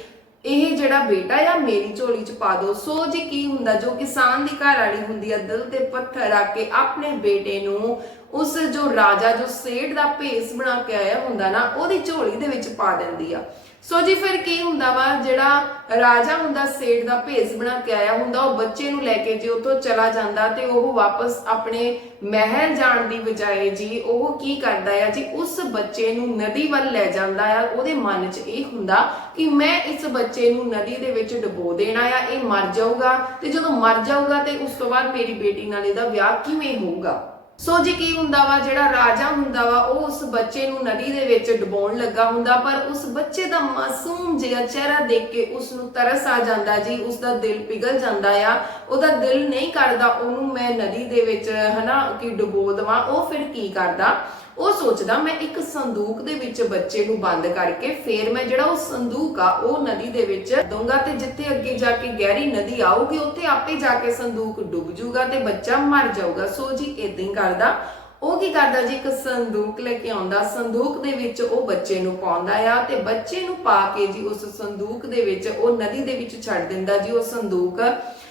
ਇਹ ਜਿਹੜਾ ਬੇਟਾ ਆ, ਮੇਰੀ ਝੋਲੀ ਚ ਪਾ ਦਿਓ। ਸੋ ਜੀ, ਕੀ ਹੁੰਦਾ? ਜੋ ਕਿਸਾਨ ਦੀ ਘਰ ਵਾਲੀ ਹੁੰਦੀ ਆ, ਦਿਲ ਤੇ ਪੱਥਰ ਰੱਖ ਕੇ ਆਪਣੇ ਬੇਟੇ ਨੂੰ ਉਸ ਜੋ ਰਾਜਾ, ਜੋ ਸੇਠ ਦਾ ਭੇਸ ਬਣਾ ਕੇ ਆਇਆ ਹੁੰਦਾ ਨਾ, ਉਹਦੀ ਝੋਲੀ ਦੇ ਵਿੱਚ ਪਾ ਦਿੰਦੀ ਆ। ਸੋ ਜੀ ਫਿਰ ਕੀ ਹੁੰਦਾ ਵਾ? ਜਿਹੜਾ ਰਾਜਾ ਹੁੰਦਾ, ਸੇਠ ਦਾ ਭੇਸ ਬਣਾ ਕੇ ਆਇਆ ਹੁੰਦਾ, ਉਹ ਬੱਚੇ ਨੂੰ ਲੈ ਕੇ ਜੇ ਉੱਥੋਂ ਚਲਾ ਜਾਂਦਾ ਤੇ ਉਹ ਵਾਪਸ ਆਪਣੇ ਮਹਿਲ ਜਾਣ ਦੀ ਬਜਾਏ ਜੀ ਉਹ ਕੀ ਕਰਦਾ ਆ? ਜੀ ਉਸ ਬੱਚੇ ਨੂੰ ਨਦੀ ਵੱਲ ਲੈ ਜਾਂਦਾ ਆ। ਉਹਦੇ ਮਨ 'ਚ ਇਹ ਹੁੰਦਾ ਕਿ ਮੈਂ ਇਸ ਬੱਚੇ ਨੂੰ ਨਦੀ ਦੇ ਵਿੱਚ ਡੁਬੋ ਦੇਣਾ ਆ, ਇਹ ਮਰ ਜਾਊਗਾ ਤੇ ਜਦੋਂ ਮਰ ਜਾਊਗਾ ਤੇ ਉਸ ਤੋਂ ਬਾਅਦ ਮੇਰੀ ਬੇਟੀ ਨਾਲ ਇਹਦਾ ਵਿਆਹ ਕਿਵੇਂ ਹੋਊਗਾ? ਸੋ ਜੀ ਕੀ ਹੁੰਦਾ ਵਾ, ਜਿਹੜਾ ਰਾਜਾ ਹੁੰਦਾ ਵਾ, ਉਹ ਉਸ ਬੱਚੇ ਨੂੰ ਨਦੀ ਦੇ ਵਿੱਚ ਡੁਬੋਣ ਲੱਗਾ ਹੁੰਦਾ, ਪਰ ਉਸ ਬੱਚੇ ਦਾ ਮਾਸੂਮ ਜਿਹਾ ਚਿਹਰਾ ਦੇਖ ਕੇ ਉਸ ਨੂੰ ਤਰਸ ਆ ਜਾਂਦਾ ਜੀ ਉਸ ਦਾ ਦਿਲ ਪਿਘਲ ਜਾਂਦਾ ਆ। ਉਹਦਾ ਦਿਲ ਨਹੀਂ ਕਰਦਾ ਉਹਨੂੰ ਮੈਂ ਨਦੀ ਦੇ ਵਿੱਚ, ਹਨਾ, ਕਿ ਡੁਬੋ ਦਵਾਂ। ਉਹ ਫਿਰ ਕੀ ਕਰਦਾ? ਉਹ ਸੋਚਦਾ, ਮੈਂ ਇੱਕ ਸੰਦੂਕ ਦੇ ਵਿੱਚ ਬੱਚੇ ਨੂੰ ਬੰਦ ਕਰਕੇ ਫੇਰ ਮੈਂ ਜਿਹੜਾ ਉਹ ਸੰਦੂਕ ਆ, ਉਹ ਨਦੀ ਦੇ ਵਿੱਚ ਦਊਂਗਾ ਤੇ ਜਿੱਥੇ ਅੱਗੇ ਜਾ ਕੇ ਗਹਿਰੀ ਨਦੀ ਆਊਗੀ, ਉੱਥੇ ਆਪੇ ਜਾ ਕੇ ਸੰਦੂਕ ਡੁੱਬ ਜਾਊਗਾ ਤੇ ਬੱਚਾ ਮਰ ਜਾਊਗਾ। ਸੋ ਜੀ ਇਦਾਂ ਹੀ ਕਰਦਾ। ਉਹ ਕੀ ਕਰਦਾ ਜੀ? ਇੱਕ ਸੰਦੂਕ ਲੈ ਕੇ ਆਉਂਦਾ। ਸੰਦੂਕ ਦੇ ਵਿੱਚ ਉਹ ਬੱਚੇ ਨੂੰ ਪਾਉਂਦਾ ਆ ਤੇ ਬੱਚੇ ਨੂੰ ਪਾ ਕੇ ਜੀ ਉਸ ਸੰਦੂਕ ਦੇ ਵਿੱਚ, ਉਹ ਨਦੀ ਦੇ ਵਿੱਚ ਛੱਡ ਦਿੰਦਾ ਜੀ। ਉਹ ਸੰਦੂਕ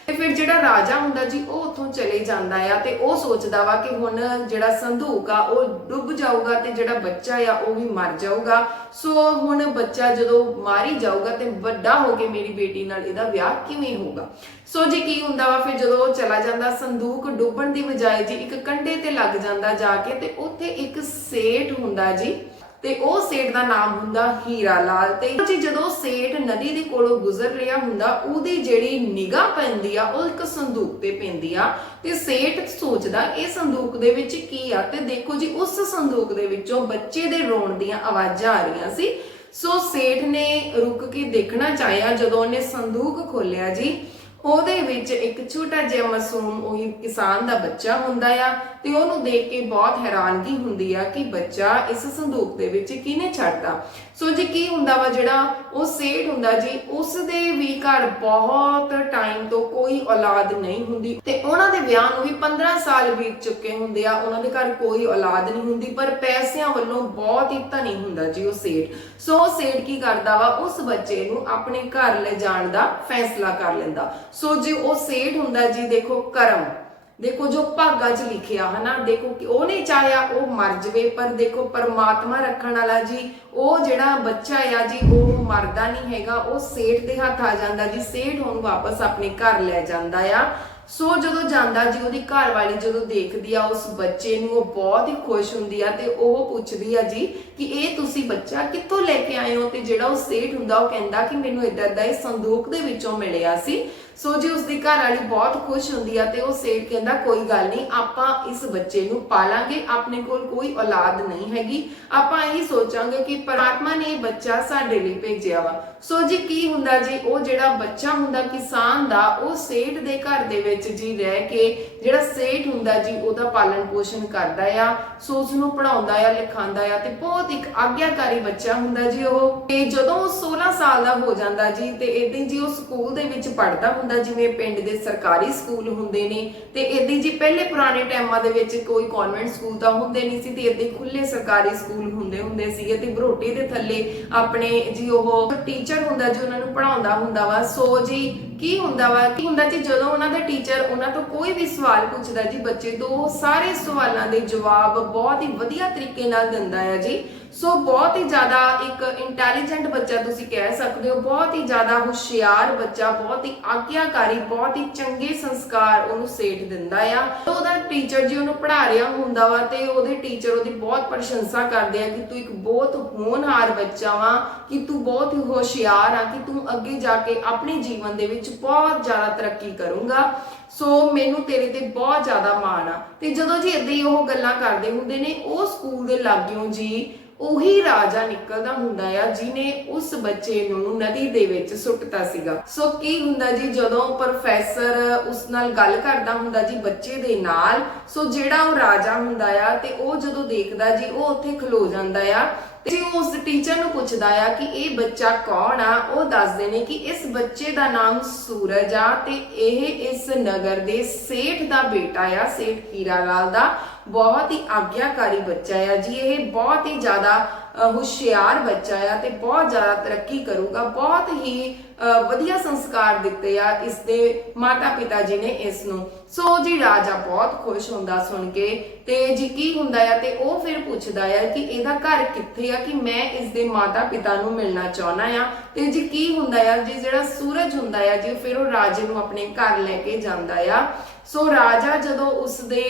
ਤੇ ਫਿਰ ਜਿਹੜਾ ਰਾਜਾ ਹੁੰਦਾ ਜੀ, ਉਹ ਉੱਥੋਂ ਚਲੇ ਜਾਂਦਾ ਆ ਤੇ ਉਹ ਸੋਚਦਾ ਵਾ ਕਿ ਹੁਣ ਜਿਹੜਾ ਸੰਦੂਕ ਆ, ਉਹ ਡੁੱਬ ਜਾਊਗਾ ਤੇ ਜਿਹੜਾ ਬੱਚਾ ਆ, ਉਹ ਵੀ ਮਰ ਜਾਊਗਾ। ਸੋ ਹੁਣ ਬੱਚਾ ਜਦੋਂ ਮਾਰੀ ਜਾਊਗਾ ਤੇ ਵੱਡਾ ਹੋ ਕੇ ਮੇਰੀ ਬੇਟੀ ਨਾਲ ਇਹਦਾ ਵਿਆਹ ਕਿਵੇਂ ਹੋਊਗਾ? ਸੋ ਜੀ ਕੀ ਹੁੰਦਾ ਵਾ, ਫਿਰ ਜਦੋਂ ਉਹ ਚਲਾ ਜਾਂਦਾ ਸੰਦੂਕ ਡੁੱਬਣ ਦੀ ਬਜਾਏ ਜੀ ਇੱਕ ਕੰਢੇ ਤੇ ਲੱਗ ਜਾਂਦਾ ਜਾ ਕੇ ਤੇ ਉੱਥੇ ਇੱਕ ਸੇਠ ਹੁੰਦਾ ਜੀ ਤੇ ਉਹ ਸੇਠ ਦਾ ਨਾਮ ਹੁੰਦਾ ਹੀਰਾ ਲਾਲ ਤੇ ਜੀ ਜਦੋਂ ਸੇਠ ਨਦੀ ਦੇ ਕੋਲੋਂ ਗੁਜ਼ਰ ਰਿਹਾ ਹੁੰਦਾ, ਉਹਦੀ ਜਿਹੜੀ ਨਿਗਾਹ ਪੈਂਦੀ ਆ, ਉਹ ਇੱਕ ਸੰਦੂਕ ਤੇ ਪੈਂਦੀ ਆ। ਤੇ ਸੇਠ ਸੋਚਦਾ, ਇਹ ਸੰਦੂਕ ਦੇ ਵਿੱਚ ਕੀ ਆ? ਤੇ ਦੇਖੋ ਜੀ, ਉਸ ਸੰਦੂਕ ਦੇ ਵਿੱਚੋਂ ਬੱਚੇ ਦੇ ਰੋਣ ਦੀਆਂ ਆਵਾਜ਼ਾਂ ਆ ਰਹੀਆਂ ਸੀ। ਸੋ ਸੇਠ ਨੇ ਰੁਕ ਕੇ ਦੇਖਣਾ ਚਾਹਿਆ ਜਦੋਂ ਉਹਨੇ ਸੰਦੂਕ ਖੋਲਿਆ ਜੀ। ਉਹਦੇ ਵਿੱਚ ਇੱਕ ਛੋਟਾ ਜਿਹਾ ਮਾਸੂਮ ਉਹੀ ਕਿਸਾਨ ਦਾ ਬੱਚਾ ਹੁੰਦਾ ਆ ਤੇ ਉਹਨੂੰ ਦੇਖ ਕੇ ਬਹੁਤ ਹੈਰਾਨਗੀ ਹੁੰਦੀ ਆ ਕਿ ਬੱਚਾ ਇਸ ਸੰਦੂਕ ਦੇ ਵਿੱਚ ਕਿਹਨੇ ਛੱਡਤਾ। ਸੋ ਜੀ ਕੀ ਹੁੰਦਾ ਵਾ ਜਿਹੜਾ ਉਹ ਸੇਠ ਹੁੰਦਾ ਜੀ ਉਸ ਦੇ ਵੀ ਘਰ ਬਹੁਤ ਟਾਈਮ ਤੋਂ ਕੋਈ ਔਲਾਦ ਨਹੀਂ ਹੁੰਦੀ। ਤੇ ਉਹਨਾਂ ਦੇ ਵਿਆਹ ਨੂੰ ਵੀ 15 ਸਾਲ ਬੀਤ ਚੁੱਕੇ ਹੁੰਦੇ ਆ, ਉਹਨਾਂ ਦੇ ਘਰ ਕੋਈ ਔਲਾਦ ਨਹੀਂ ਹੁੰਦੀ, ਪਰ ਪੈਸਿਆਂ ਵੱਲੋਂ ਬਹੁਤ ਹੀ ਧਨੀ ਹੁੰਦਾ ਜੀ ਉਹ ਸੇਠ। ਸੋ ਉਹ ਸੇਠ ਕੀ ਕਰਦਾ ਵਾ, ਉਸ ਬੱਚੇ ਨੂੰ ਆਪਣੇ ਘਰ ਲੈ ਜਾਣ ਦਾ ਫੈਸਲਾ ਕਰ ਲੈਂਦਾ। ਸੋ ਜੀ ਉਹ ਸੇਠ ਹੁੰਦਾ ਜੀ, ਦੇਖੋ ਕਰਮ। ਦੇਖੋ ਜੋ ਭਾਗਾ 'ਚ ਲਿਖਿਆ ਹਨਾ, ਦੇਖੋ ਕਿ ਉਹ ਨਹੀਂ ਚਾਹਿਆ ਉਹ ਮਰ ਜਵੇ, ਪਰ ਦੇਖੋ ਪਰਮਾਤਮਾ ਰੱਖਣ ਵਾਲਾ ਜੀ, ਉਹ ਜਿਹੜਾ ਬੱਚਾ ਆ ਜੀ, ਉਹ ਮਰਦਾ ਨਹੀਂ ਹੈਗਾ, ਉਹ ਸੇਠ ਦੇ ਹੱਥ ਆ ਜਾਂਦਾ ਜੀ, ਸੇਠ ਉਹਨੂੰ ਵਾਪਸ ਆਪਣੇ ਘਰ ਲੈ ਜਾਂਦਾ ਆ। ਸੋ ਜਦੋਂ ਜਾਂਦਾ ਜੀ, ਉਹਦੀ ਘਰ ਵਾਲੀ ਜਦੋਂ ਦੇਖਦੀ ਆ, ਉਸ ਬੱਚੇ ਨੂੰ ਉਹ ਬਹੁਤ ਹੀ ਖੁਸ਼ ਹੁੰਦੀ ਆ ਤੇ ਉਹ ਪੁੱਛਦੀ ਆ ਜੀ ਕਿ ਇਹ ਤੁਸੀਂ ਬੱਚਾ ਕਿੱਥੋਂ ਲੈ ਕੇ ਆਏ ਹੋ? ਤੇ ਜਿਹੜਾ ਉਹ ਸੇਠ ਹੁੰਦਾ, ਉਹ ਕਹਿੰਦਾ ਕਿ ਮੈਨੂੰ ਇਦਾਂ ਦਾ ਇਹ ਸੰਦੂਕ ਦੇ ਵਿੱਚੋਂ ਮਿਲਿਆ ਸੀ। ਸੋ ਜੀ ਉਸਦੀ ਘਰ ਵਾਲੀ ਬਹੁਤ ਖੁਸ਼ ਹੁੰਦੀ ਆ ਤੇ ਉਹ ਸੇਠ ਕਹਿੰਦਾ, ਕੋਈ ਗੱਲ ਨਹੀਂ, ਆਪਾਂ ਇਸ ਬੱਚੇ ਨੂੰ ਪਾਲਾਂਗੇ, ਆਪਣੇ ਕੋਲ ਕੋਈ ਔਲਾਦ ਨਹੀਂ ਹੈਗੀ। ਆਪਾਂ ਇਹ ਸੋਚਾਂਗੇ ਕਿ ਪਰਮਾਤਮਾ ਨੇ ਇਹ ਬੱਚਾ ਸਾਡੇ ਲਈ ਭੇਜਿਆ ਵਾ। ਸੋ ਜੀ ਕੀ ਹੁੰਦਾ ਜੀ ਉਹ ਜਿਹੜਾ ਬੱਚਾ ਹੁੰਦਾ, ਕਿਸਾਨ ਦਾ, ਉਹ ਸੇਠ ਦੇ ਘਰ ਦੇ ਵਿੱਚ ਜੀ ਰਹਿ ਕੇ ਜਿਹੜਾ ਸੇਠ ਹੁੰਦਾ ਜੀ, ਉਹਦਾ ਪਾਲਣ ਪੋਸ਼ਣ ਕਰਦਾ ਆ, ਸੋ ਉਸ ਨੂੰ ਪੜਾਉਂਦਾ ਆ, ਲਿਖਾਉਂਦਾ ਆ ਤੇ ਬਹੁਤ ਇੱਕ ਆਗਿਆਕਾਰੀ ਬੱਚਾ ਹੁੰਦਾ ਜੀ ਉਹ। ਤੇ ਜਦੋਂ ਉਹ 16 ਸਾਲ ਦਾ ਹੋ ਜਾਂਦਾ ਜੀ ਤੇ ਇਦਾਂ ਜੀ ਉਹ ਸਕੂਲ ਦੇ ਵਿੱਚ ਪੜਦਾ ਹੁੰਦਾ, ਜਿਵੇਂ ਪਿੰਡ ਦੇ ਸਰਕਾਰੀ ਸਕੂਲ ਹੁੰਦੇ ਨੇ, ਤੇ ਇਦਾਂ ਜੀ ਪਹਿਲੇ ਪੁਰਾਣੇ ਟਾਈਮਾਂ ਦੇ ਵਿੱਚ ਕੋਈ ਕਨਵੈਂਟ ਸਕੂਲ ਤਾਂ ਹੁੰਦੇ ਨਹੀਂ ਸੀ, ਤੇ ਇਦਾਂ ਖੁੱਲੇ ਸਰਕਾਰੀ ਸਕੂਲ ਹੁੰਦੇ ਹੁੰਦੇ ਸੀਗੇ, ਤੇ ਬਰੋਟੀ ਦੇ ਥੱਲੇ ਆਪਣੇ ਜੀ ਉਹ ਟੀਚਰ ਹੁੰਦਾ ਜੀ ਉਹਨਾਂ ਨੂੰ ਪੜਾਉਂਦਾ ਹੁੰਦਾ ਵਾ, ਸੋ ਜੀ ਕੀ ਹੁੰਦਾ ਵਾ, ਕੀ ਹੁੰਦਾ ਜੀ ਜਦੋਂ ਉਹਨਾਂ ਦਾ ਟੀਚਰ ਉਹਨਾਂ ਤੋਂ ਕੋਈ ਵੀ ਸਵਾਲ ਪੁੱਛਦਾ ਜੀ, ਬੱਚੇ ਤੋਂ ਉਹ ਸਾਰੇ ਸਵਾਲਾਂ ਦੇ ਜਵਾਬ ਬਹੁਤ ਹੀ ਵਧੀਆ ਤਰੀਕੇ ਨਾਲ ਦਿੰਦਾ ਹੈ ਜੀ। ਸੋ ਬਹੁਤ ਹੀ ਜ਼ਿਆਦਾ ਇੱਕ ਇੰਟੈਲੀਜੈਂਟ ਬੱਚਾ ਤੁਸੀਂ ਕਹਿ ਸਕਦੇ ਹੋ, ਬਹੁਤ ਹੀ ਜ਼ਿਆਦਾ ਹੁਸ਼ਿਆਰ ਬੱਚਾ, ਬਹੁਤ ਹੀ ਆਗਿਆਕਾਰੀ, ਬਹੁਤ ਹੀ ਚੰਗੇ ਸੰਸਕਾਰ ਉਹਨੂੰ ਸੇਠ ਦਿੰਦਾ ਆ। ਉਹਦਾ ਟੀਚਰ ਜੀ ਉਹਨੂੰ ਪੜ੍ਹਾ ਰਿਹਾ ਹੁੰਦਾ ਵਾ ਤੇ ਉਹਦੇ ਟੀਚਰ ਉਹਦੀ ਬਹੁਤ ਪ੍ਰਸ਼ੰਸਾ ਕਰਦੇ ਆ ਕਿ ਤੂੰ ਇੱਕ ਬਹੁਤ ਹੋਣਹਾਰ ਬੱਚਾ ਵਾ, ਕਿ ਤੂੰ ਬਹੁਤ ਹੀ ਹੁਸ਼ਿਆਰ ਆ, ਕਿ ਤੂੰ ਅੱਗੇ ਜਾ ਕੇ ਆਪਣੇ ਜੀਵਨ ਦੇ ਵਿੱਚ ਬਹੁਤ ਜ਼ਿਆਦਾ ਤਰੱਕੀ ਕਰੂੰਗਾ। ਸੋ ਮੈਨੂੰ ਤੇਰੇ ਤੇ ਬਹੁਤ ਜ਼ਿਆਦਾ ਮਾਣ ਆ। ਤੇ ਜਦੋਂ ਜੀ ਇਦਾਂ ਹੀ ਉਹ ਗੱਲਾਂ ਕਰਦੇ ਹੁੰਦੇ ਨੇ, ਉਹ ਸਕੂਲ ਦੇ ਲਾਗਿਓਂ ਜੀ ਉਹੀ ਰਾਜਾ ਨਿਕਲਦਾ ਹੁੰਦਾ ਆ ਜਿਨੇ ਉਸ ਬੱਚੇ ਨੂੰ ਨਦੀ ਦੇ ਵਿੱਚ ਸੁੱਟਤਾ ਸੀਗਾ। ਸੋ ਕੀ ਹੁੰਦਾ ਜੀ, ਜਦੋਂ ਪ੍ਰੋਫੈਸਰ ਉਸ ਨਾਲ ਗੱਲ ਕਰਦਾ ਹੁੰਦਾ ਜੀ ਬੱਚੇ ਦੇ ਨਾਲ, ਸੋ ਜਿਹੜਾ ਉਹ ਰਾਜਾ ਹੁੰਦਾ ਆ ਤੇ ਉਹ ਜਦੋਂ ਦੇਖਦਾ ਜੀ, ਉਹ ਉੱਥੇ ਖਲੋ ਜਾਂਦਾ ਆ ਤੇ ਉਹ ਉਸ ਟੀਚਰ ਨੂੰ ਪੁੱਛਦਾ ਆ ਕਿ ਇਹ ਬੱਚਾ ਕੌਣ ਆ? ਉਹ ਦੱਸਦੇ ਨੇ ਕਿ ਇਸ ਬੱਚੇ ਦਾ ਨਾਮ ਸੂਰਜ ਆ ਤੇ ਇਹ ਇਸ ਨਗਰ ਦੇ ਸੇਠ ਦਾ ਬੇਟਾ ਆ, ਸੇਠ ਹੀਰਾ ਲਾਲ ਦਾ। ਬਹੁਤ ਹੀ ਆਗਿਆਕਾਰੀ ਬੱਚਾ ਆ ਜੀ। ਇਹ ਬਹੁਤ ਹੀ ਜ਼ਿਆਦਾ ਹੁਸ਼ਿਆਰ ਬੱਚਾ ਆ ਤੇ ਬਹੁਤ ਜ਼ਿਆਦਾ ਤਰੱਕੀ ਕਰੂਗਾ। ਬਹੁਤ ਹੀ ਵਧੀਆ ਸੰਸਕਾਰ ਦਿੱਤੇ ਆ ਇਸ ਦੇ ਮਾਤਾ ਪਿਤਾ ਜੀ ਨੇ ਇਸ ਨੂੰ। ਸੋ ਜੀ, ਰਾਜਾ ਬਹੁਤ ਖੁਸ਼ ਹੁੰਦਾ ਸੁਣ ਕੇ ਤੇ ਜੀ ਕੀ ਹੁੰਦਾ ਆ ਤੇ ਉਹ ਫਿਰ ਪੁੱਛਦਾ ਆ ਕਿ ਇਹਦਾ ਘਰ ਕਿੱਥੇ ਆ ਕਿ ਮੈਂ ਇਸ ਦੇ ਮਾਤਾ ਪਿਤਾ ਨੂੰ ਮਿਲਣਾ ਚਾਹਨਾ ਆ। ਤੇ ਜੀ ਕੀ ਹੁੰਦਾ ਆ, ਜੀ ਜਿਹੜਾ ਸੂਰਜ ਹੁੰਦਾ ਆ ਜੀ ਫਿਰ ਉਹ ਰਾਜੇ ਨੂੰ ਆਪਣੇ ਘਰ ਲੈ ਕੇ ਜਾਂਦਾ ਆ। ਸੋ ਰਾਜਾ ਜਦੋਂ ਉਸ ਦੇ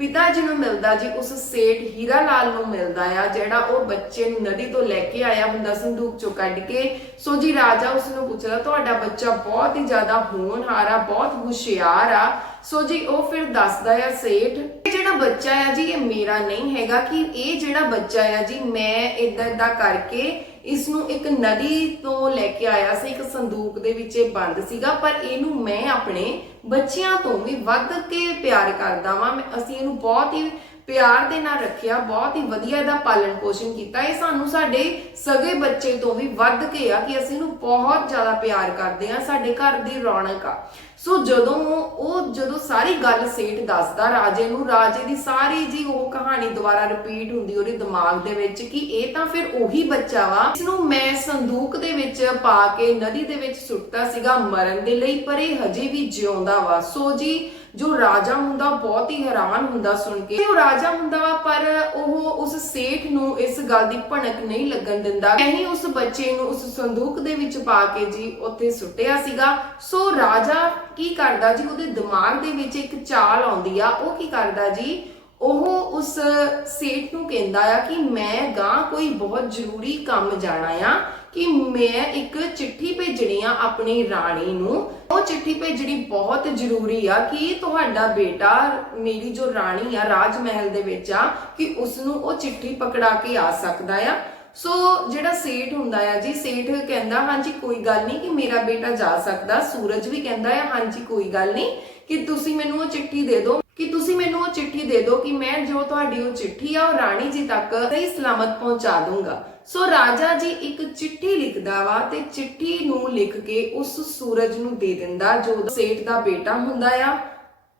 ਪਿਤਾ ਜੀ ਨੂੰ ਮਿਲਦਾ ਜੀ ਉਸ ਸੇਠ ਹੀਰਾ ਲਾਲ ਨੂੰ ਮਿਲਦਾ ਆ, ਜਿਹੜਾ ਉਹ ਬੱਚੇ ਨੂੰ ਨਦੀ ਤੋਂ ਲੈ ਕੇ ਆਇਆ ਹੁੰਦਾ ਸੰਦੂਕ ਚੋਂ ਕੱਢ ਕੇ, ਸੋ ਜੀ ਰਾਜਾ ਉਸ ਨੂੰ ਪੁੱਛਦਾ, ਤੁਹਾਡਾ ਬੱਚਾ ਬਹੁਤ ਹੀ ਜ਼ਿਆਦਾ ਹੋਣਹਾਰ ਆ, ਬਹੁਤ ਹੁਸ਼ਿਆਰ ਆ। ਸੋ ਜੀ ਉਹ ਫਿਰ ਦੱਸਦਾ ਆ, ਸੇਠ, ਇਹ ਜਿਹੜਾ ਬੱਚਾ ਆ ਜੀ, ਇਹ ਮੇਰਾ ਨਹੀਂ ਹੈਗਾ, ਕਿ ਇਹ ਜਿਹੜਾ ਬੱਚਾ ਆ ਜੀ, ਮੈਂ ਇਦਾਂ ਇਦਾਂ ਕਰਕੇ ਇਸ ਨੂੰ ਇੱਕ ਨਦੀ ਤੋਂ ਲੈ ਕੇ ਆਇਆ ਸੀ, ਇੱਕ ਸੰਦੂਕ ਦੇ ਵਿੱਚ ਇਹ ਬੰਦ ਸੀਗਾ, ਪਰ ਇਹਨੂੰ ਮੈਂ ਆਪਣੇ ਬੱਚਿਆਂ ਤੋਂ ਵੀ ਵੱਧ ਕੇ ਪਿਆਰ ਕਰਦਾ ਵਾਂ। ਮੈਂ ਅਸੀਂ ਇਹਨੂੰ ਬਹੁਤ ਹੀ ਪਿਆਰ ਦੇ ਨਾਲ ਰੱਖਿਆ, ਬਹੁਤ ਹੀ ਵਧੀਆ ਇਹਦਾ ਪਾਲਣ ਪੋਸ਼ਣ ਕੀਤਾ। ਇਹ ਸਾਨੂੰ ਸਾਡੇ ਸਗੇ ਬੱਚੇ ਤੋਂ ਵੀ ਵੱਧ ਕੇ ਆ ਕਿ ਅਸੀਂ ਇਹਨੂੰ ਬਹੁਤ ਜ਼ਿਆਦਾ ਪਿਆਰ ਕਰਦੇ ਆ ਸਾਡੇ ਘਰ ਦੀ ਰੌਣਕ ਆ। ਸੋ ਜਦੋਂ ਉਹ, ਜਦੋਂ ਸਾਰੀ ਗੱਲ ਸੇਠ ਦੱਸਦਾ, ਰਾਜੇ ਨੂੰ, ਰਾਜੇ ਦੀ ਸਾਰੀ ਜੀ ਉਹ ਕਹਾਣੀ ਦੁਬਾਰਾ ਰਿਪੀਟ ਹੁੰਦੀ ਉਹਦੇ ਦਿਮਾਗ ਦੇ ਵਿੱਚ ਕਿ ਇਹ ਤਾਂ ਫਿਰ ਉਹੀ ਬੱਚਾ ਵਾ ਇਸ ਨੂੰ ਮੈਂ ਸੰਦੂਕ ਦੇ ਵਿੱਚ ਪਾ ਕੇ ਨਦੀ ਦੇ ਵਿੱਚ ਸੁੱਟਤਾ ਸੀਗਾ ਮਰਨ ਦੇ ਲਈ, ਪਰ ਇਹ ਹਜੇ ਵੀ ਜਿਉਂਦਾ ਵਾ। ਸੋ ਜੀ ਜੋ ਰਾਜਾ ਹੁੰਦਾ ਬਹੁਤ ਹੀ ਹੈਰਾਨ ਹੁੰਦਾ ਸੁਣ ਕੇ। ਉਹ ਰਾਜਾ ਹੁੰਦਾ ਪਰ ਉਹ ਉਸ ਸੇਠ ਨੂੰ ਇਸ ਗੱਲ ਦੀ ਭਣਕ ਨਹੀਂ ਲੱਗਣ ਦਿੰਦਾ। ਨਹੀਂ ਉਸ ਬੱਚੇ ਨੂੰ ਉਸ ਸੰਦੂਕ ਦੇ ਵਿੱਚ ਪਾ ਕੇ ਜੀ ਉੱਥੇ ਸੁੱਟਿਆ ਸੀਗਾ। ਸੋ ਰਾਜਾ ਕੀ ਕਰਦਾ ਜੀ? ਉਹਦੇ ਦਿਮਾਗ ਦੇ ਵਿੱਚ ਇੱਕ ਚਾਲ ਆਉਂਦੀ ਆ। ਉਹ ਕੀ ਕਰਦਾ ਜੀ? ਉਹ ਉਸ ਸੇਠ ਨੂੰ ਕਹਿੰਦਾ ਆ ਕਿ ਮੈਂ ਗਾਂ ਕੋਈ ਬਹੁਤ ਜ਼ਰੂਰੀ ਕੰਮ ਜਾਣਾ ਆ, ਕਿ ਮੈਂ ਇੱਕ ਚਿੱਠੀ ਭੇਜਣੀ ਆ ਆਪਣੀ ਰਾਣੀ ਨੂੰ। ਉਹ ਚਿੱਠੀ ਭੇਜਣੀ ਬਹੁਤ ਜ਼ਰੂਰੀ ਆ ਕਿ ਤੁਹਾਡਾ ਬੇਟਾ ਮੇਰੀ ਜੋ ਰਾਣੀ ਆ ਰਾਜ ਮਹਿਲ ਦੇ ਵਿੱਚ ਆ, ਕਿ ਉਸ ਨੂੰ ਉਹ ਚਿੱਠੀ ਪਕੜਾ ਕੇ ਆ ਸਕਦਾ ਆ। ਸੋ ਜਿਹੜਾ ਸੇਠ ਹੁੰਦਾ ਆ ਜੀ, ਸੇਠ ਕਹਿੰਦਾ, ਹਾਂਜੀ, ਕੋਈ ਗੱਲ ਨਹੀਂ ਕਿ ਮੇਰਾ ਬੇਟਾ ਜਾ ਸਕਦਾ। ਸੂਰਜ ਵੀ ਕਹਿੰਦਾ ਆ, ਹਾਂਜੀ, ਕੋਈ ਗੱਲ ਨਹੀਂ ਕਿ ਤੁਸੀਂ ਮੈਨੂੰ ਉਹ ਚਿੱਠੀ ਦੇ ਦਿਓ, ਕਿ ਤੁਸੀਂ ਮੈਨੂੰ ਉਹ ਚਿੱਠੀ ਦੇ ਦਿਓ ਕਿ ਮੈਂ ਜੋ ਤੁਹਾਡੀ ਉਹ ਚਿੱਠੀ ਆ, ਉਹ ਰਾਣੀ ਜੀ ਤੱਕ ਸਹੀ ਸਲਾਮਤ ਪਹੁੰਚਾ ਦੂੰਗਾ। ਸੋ ਰਾਜਾ ਜੀ ਇੱਕ ਚਿੱਠੀ ਲਿਖਦਾ ਵਾ ਤੇ ਚਿੱਠੀ ਨੂੰ ਲਿਖ ਕੇ ਉਸ ਸੂਰਜ ਨੂੰ ਦੇ ਦਿੰਦਾ ਜੋ ਸੇਠ ਦਾ ਬੇਟਾ ਹੁੰਦਾ ਆ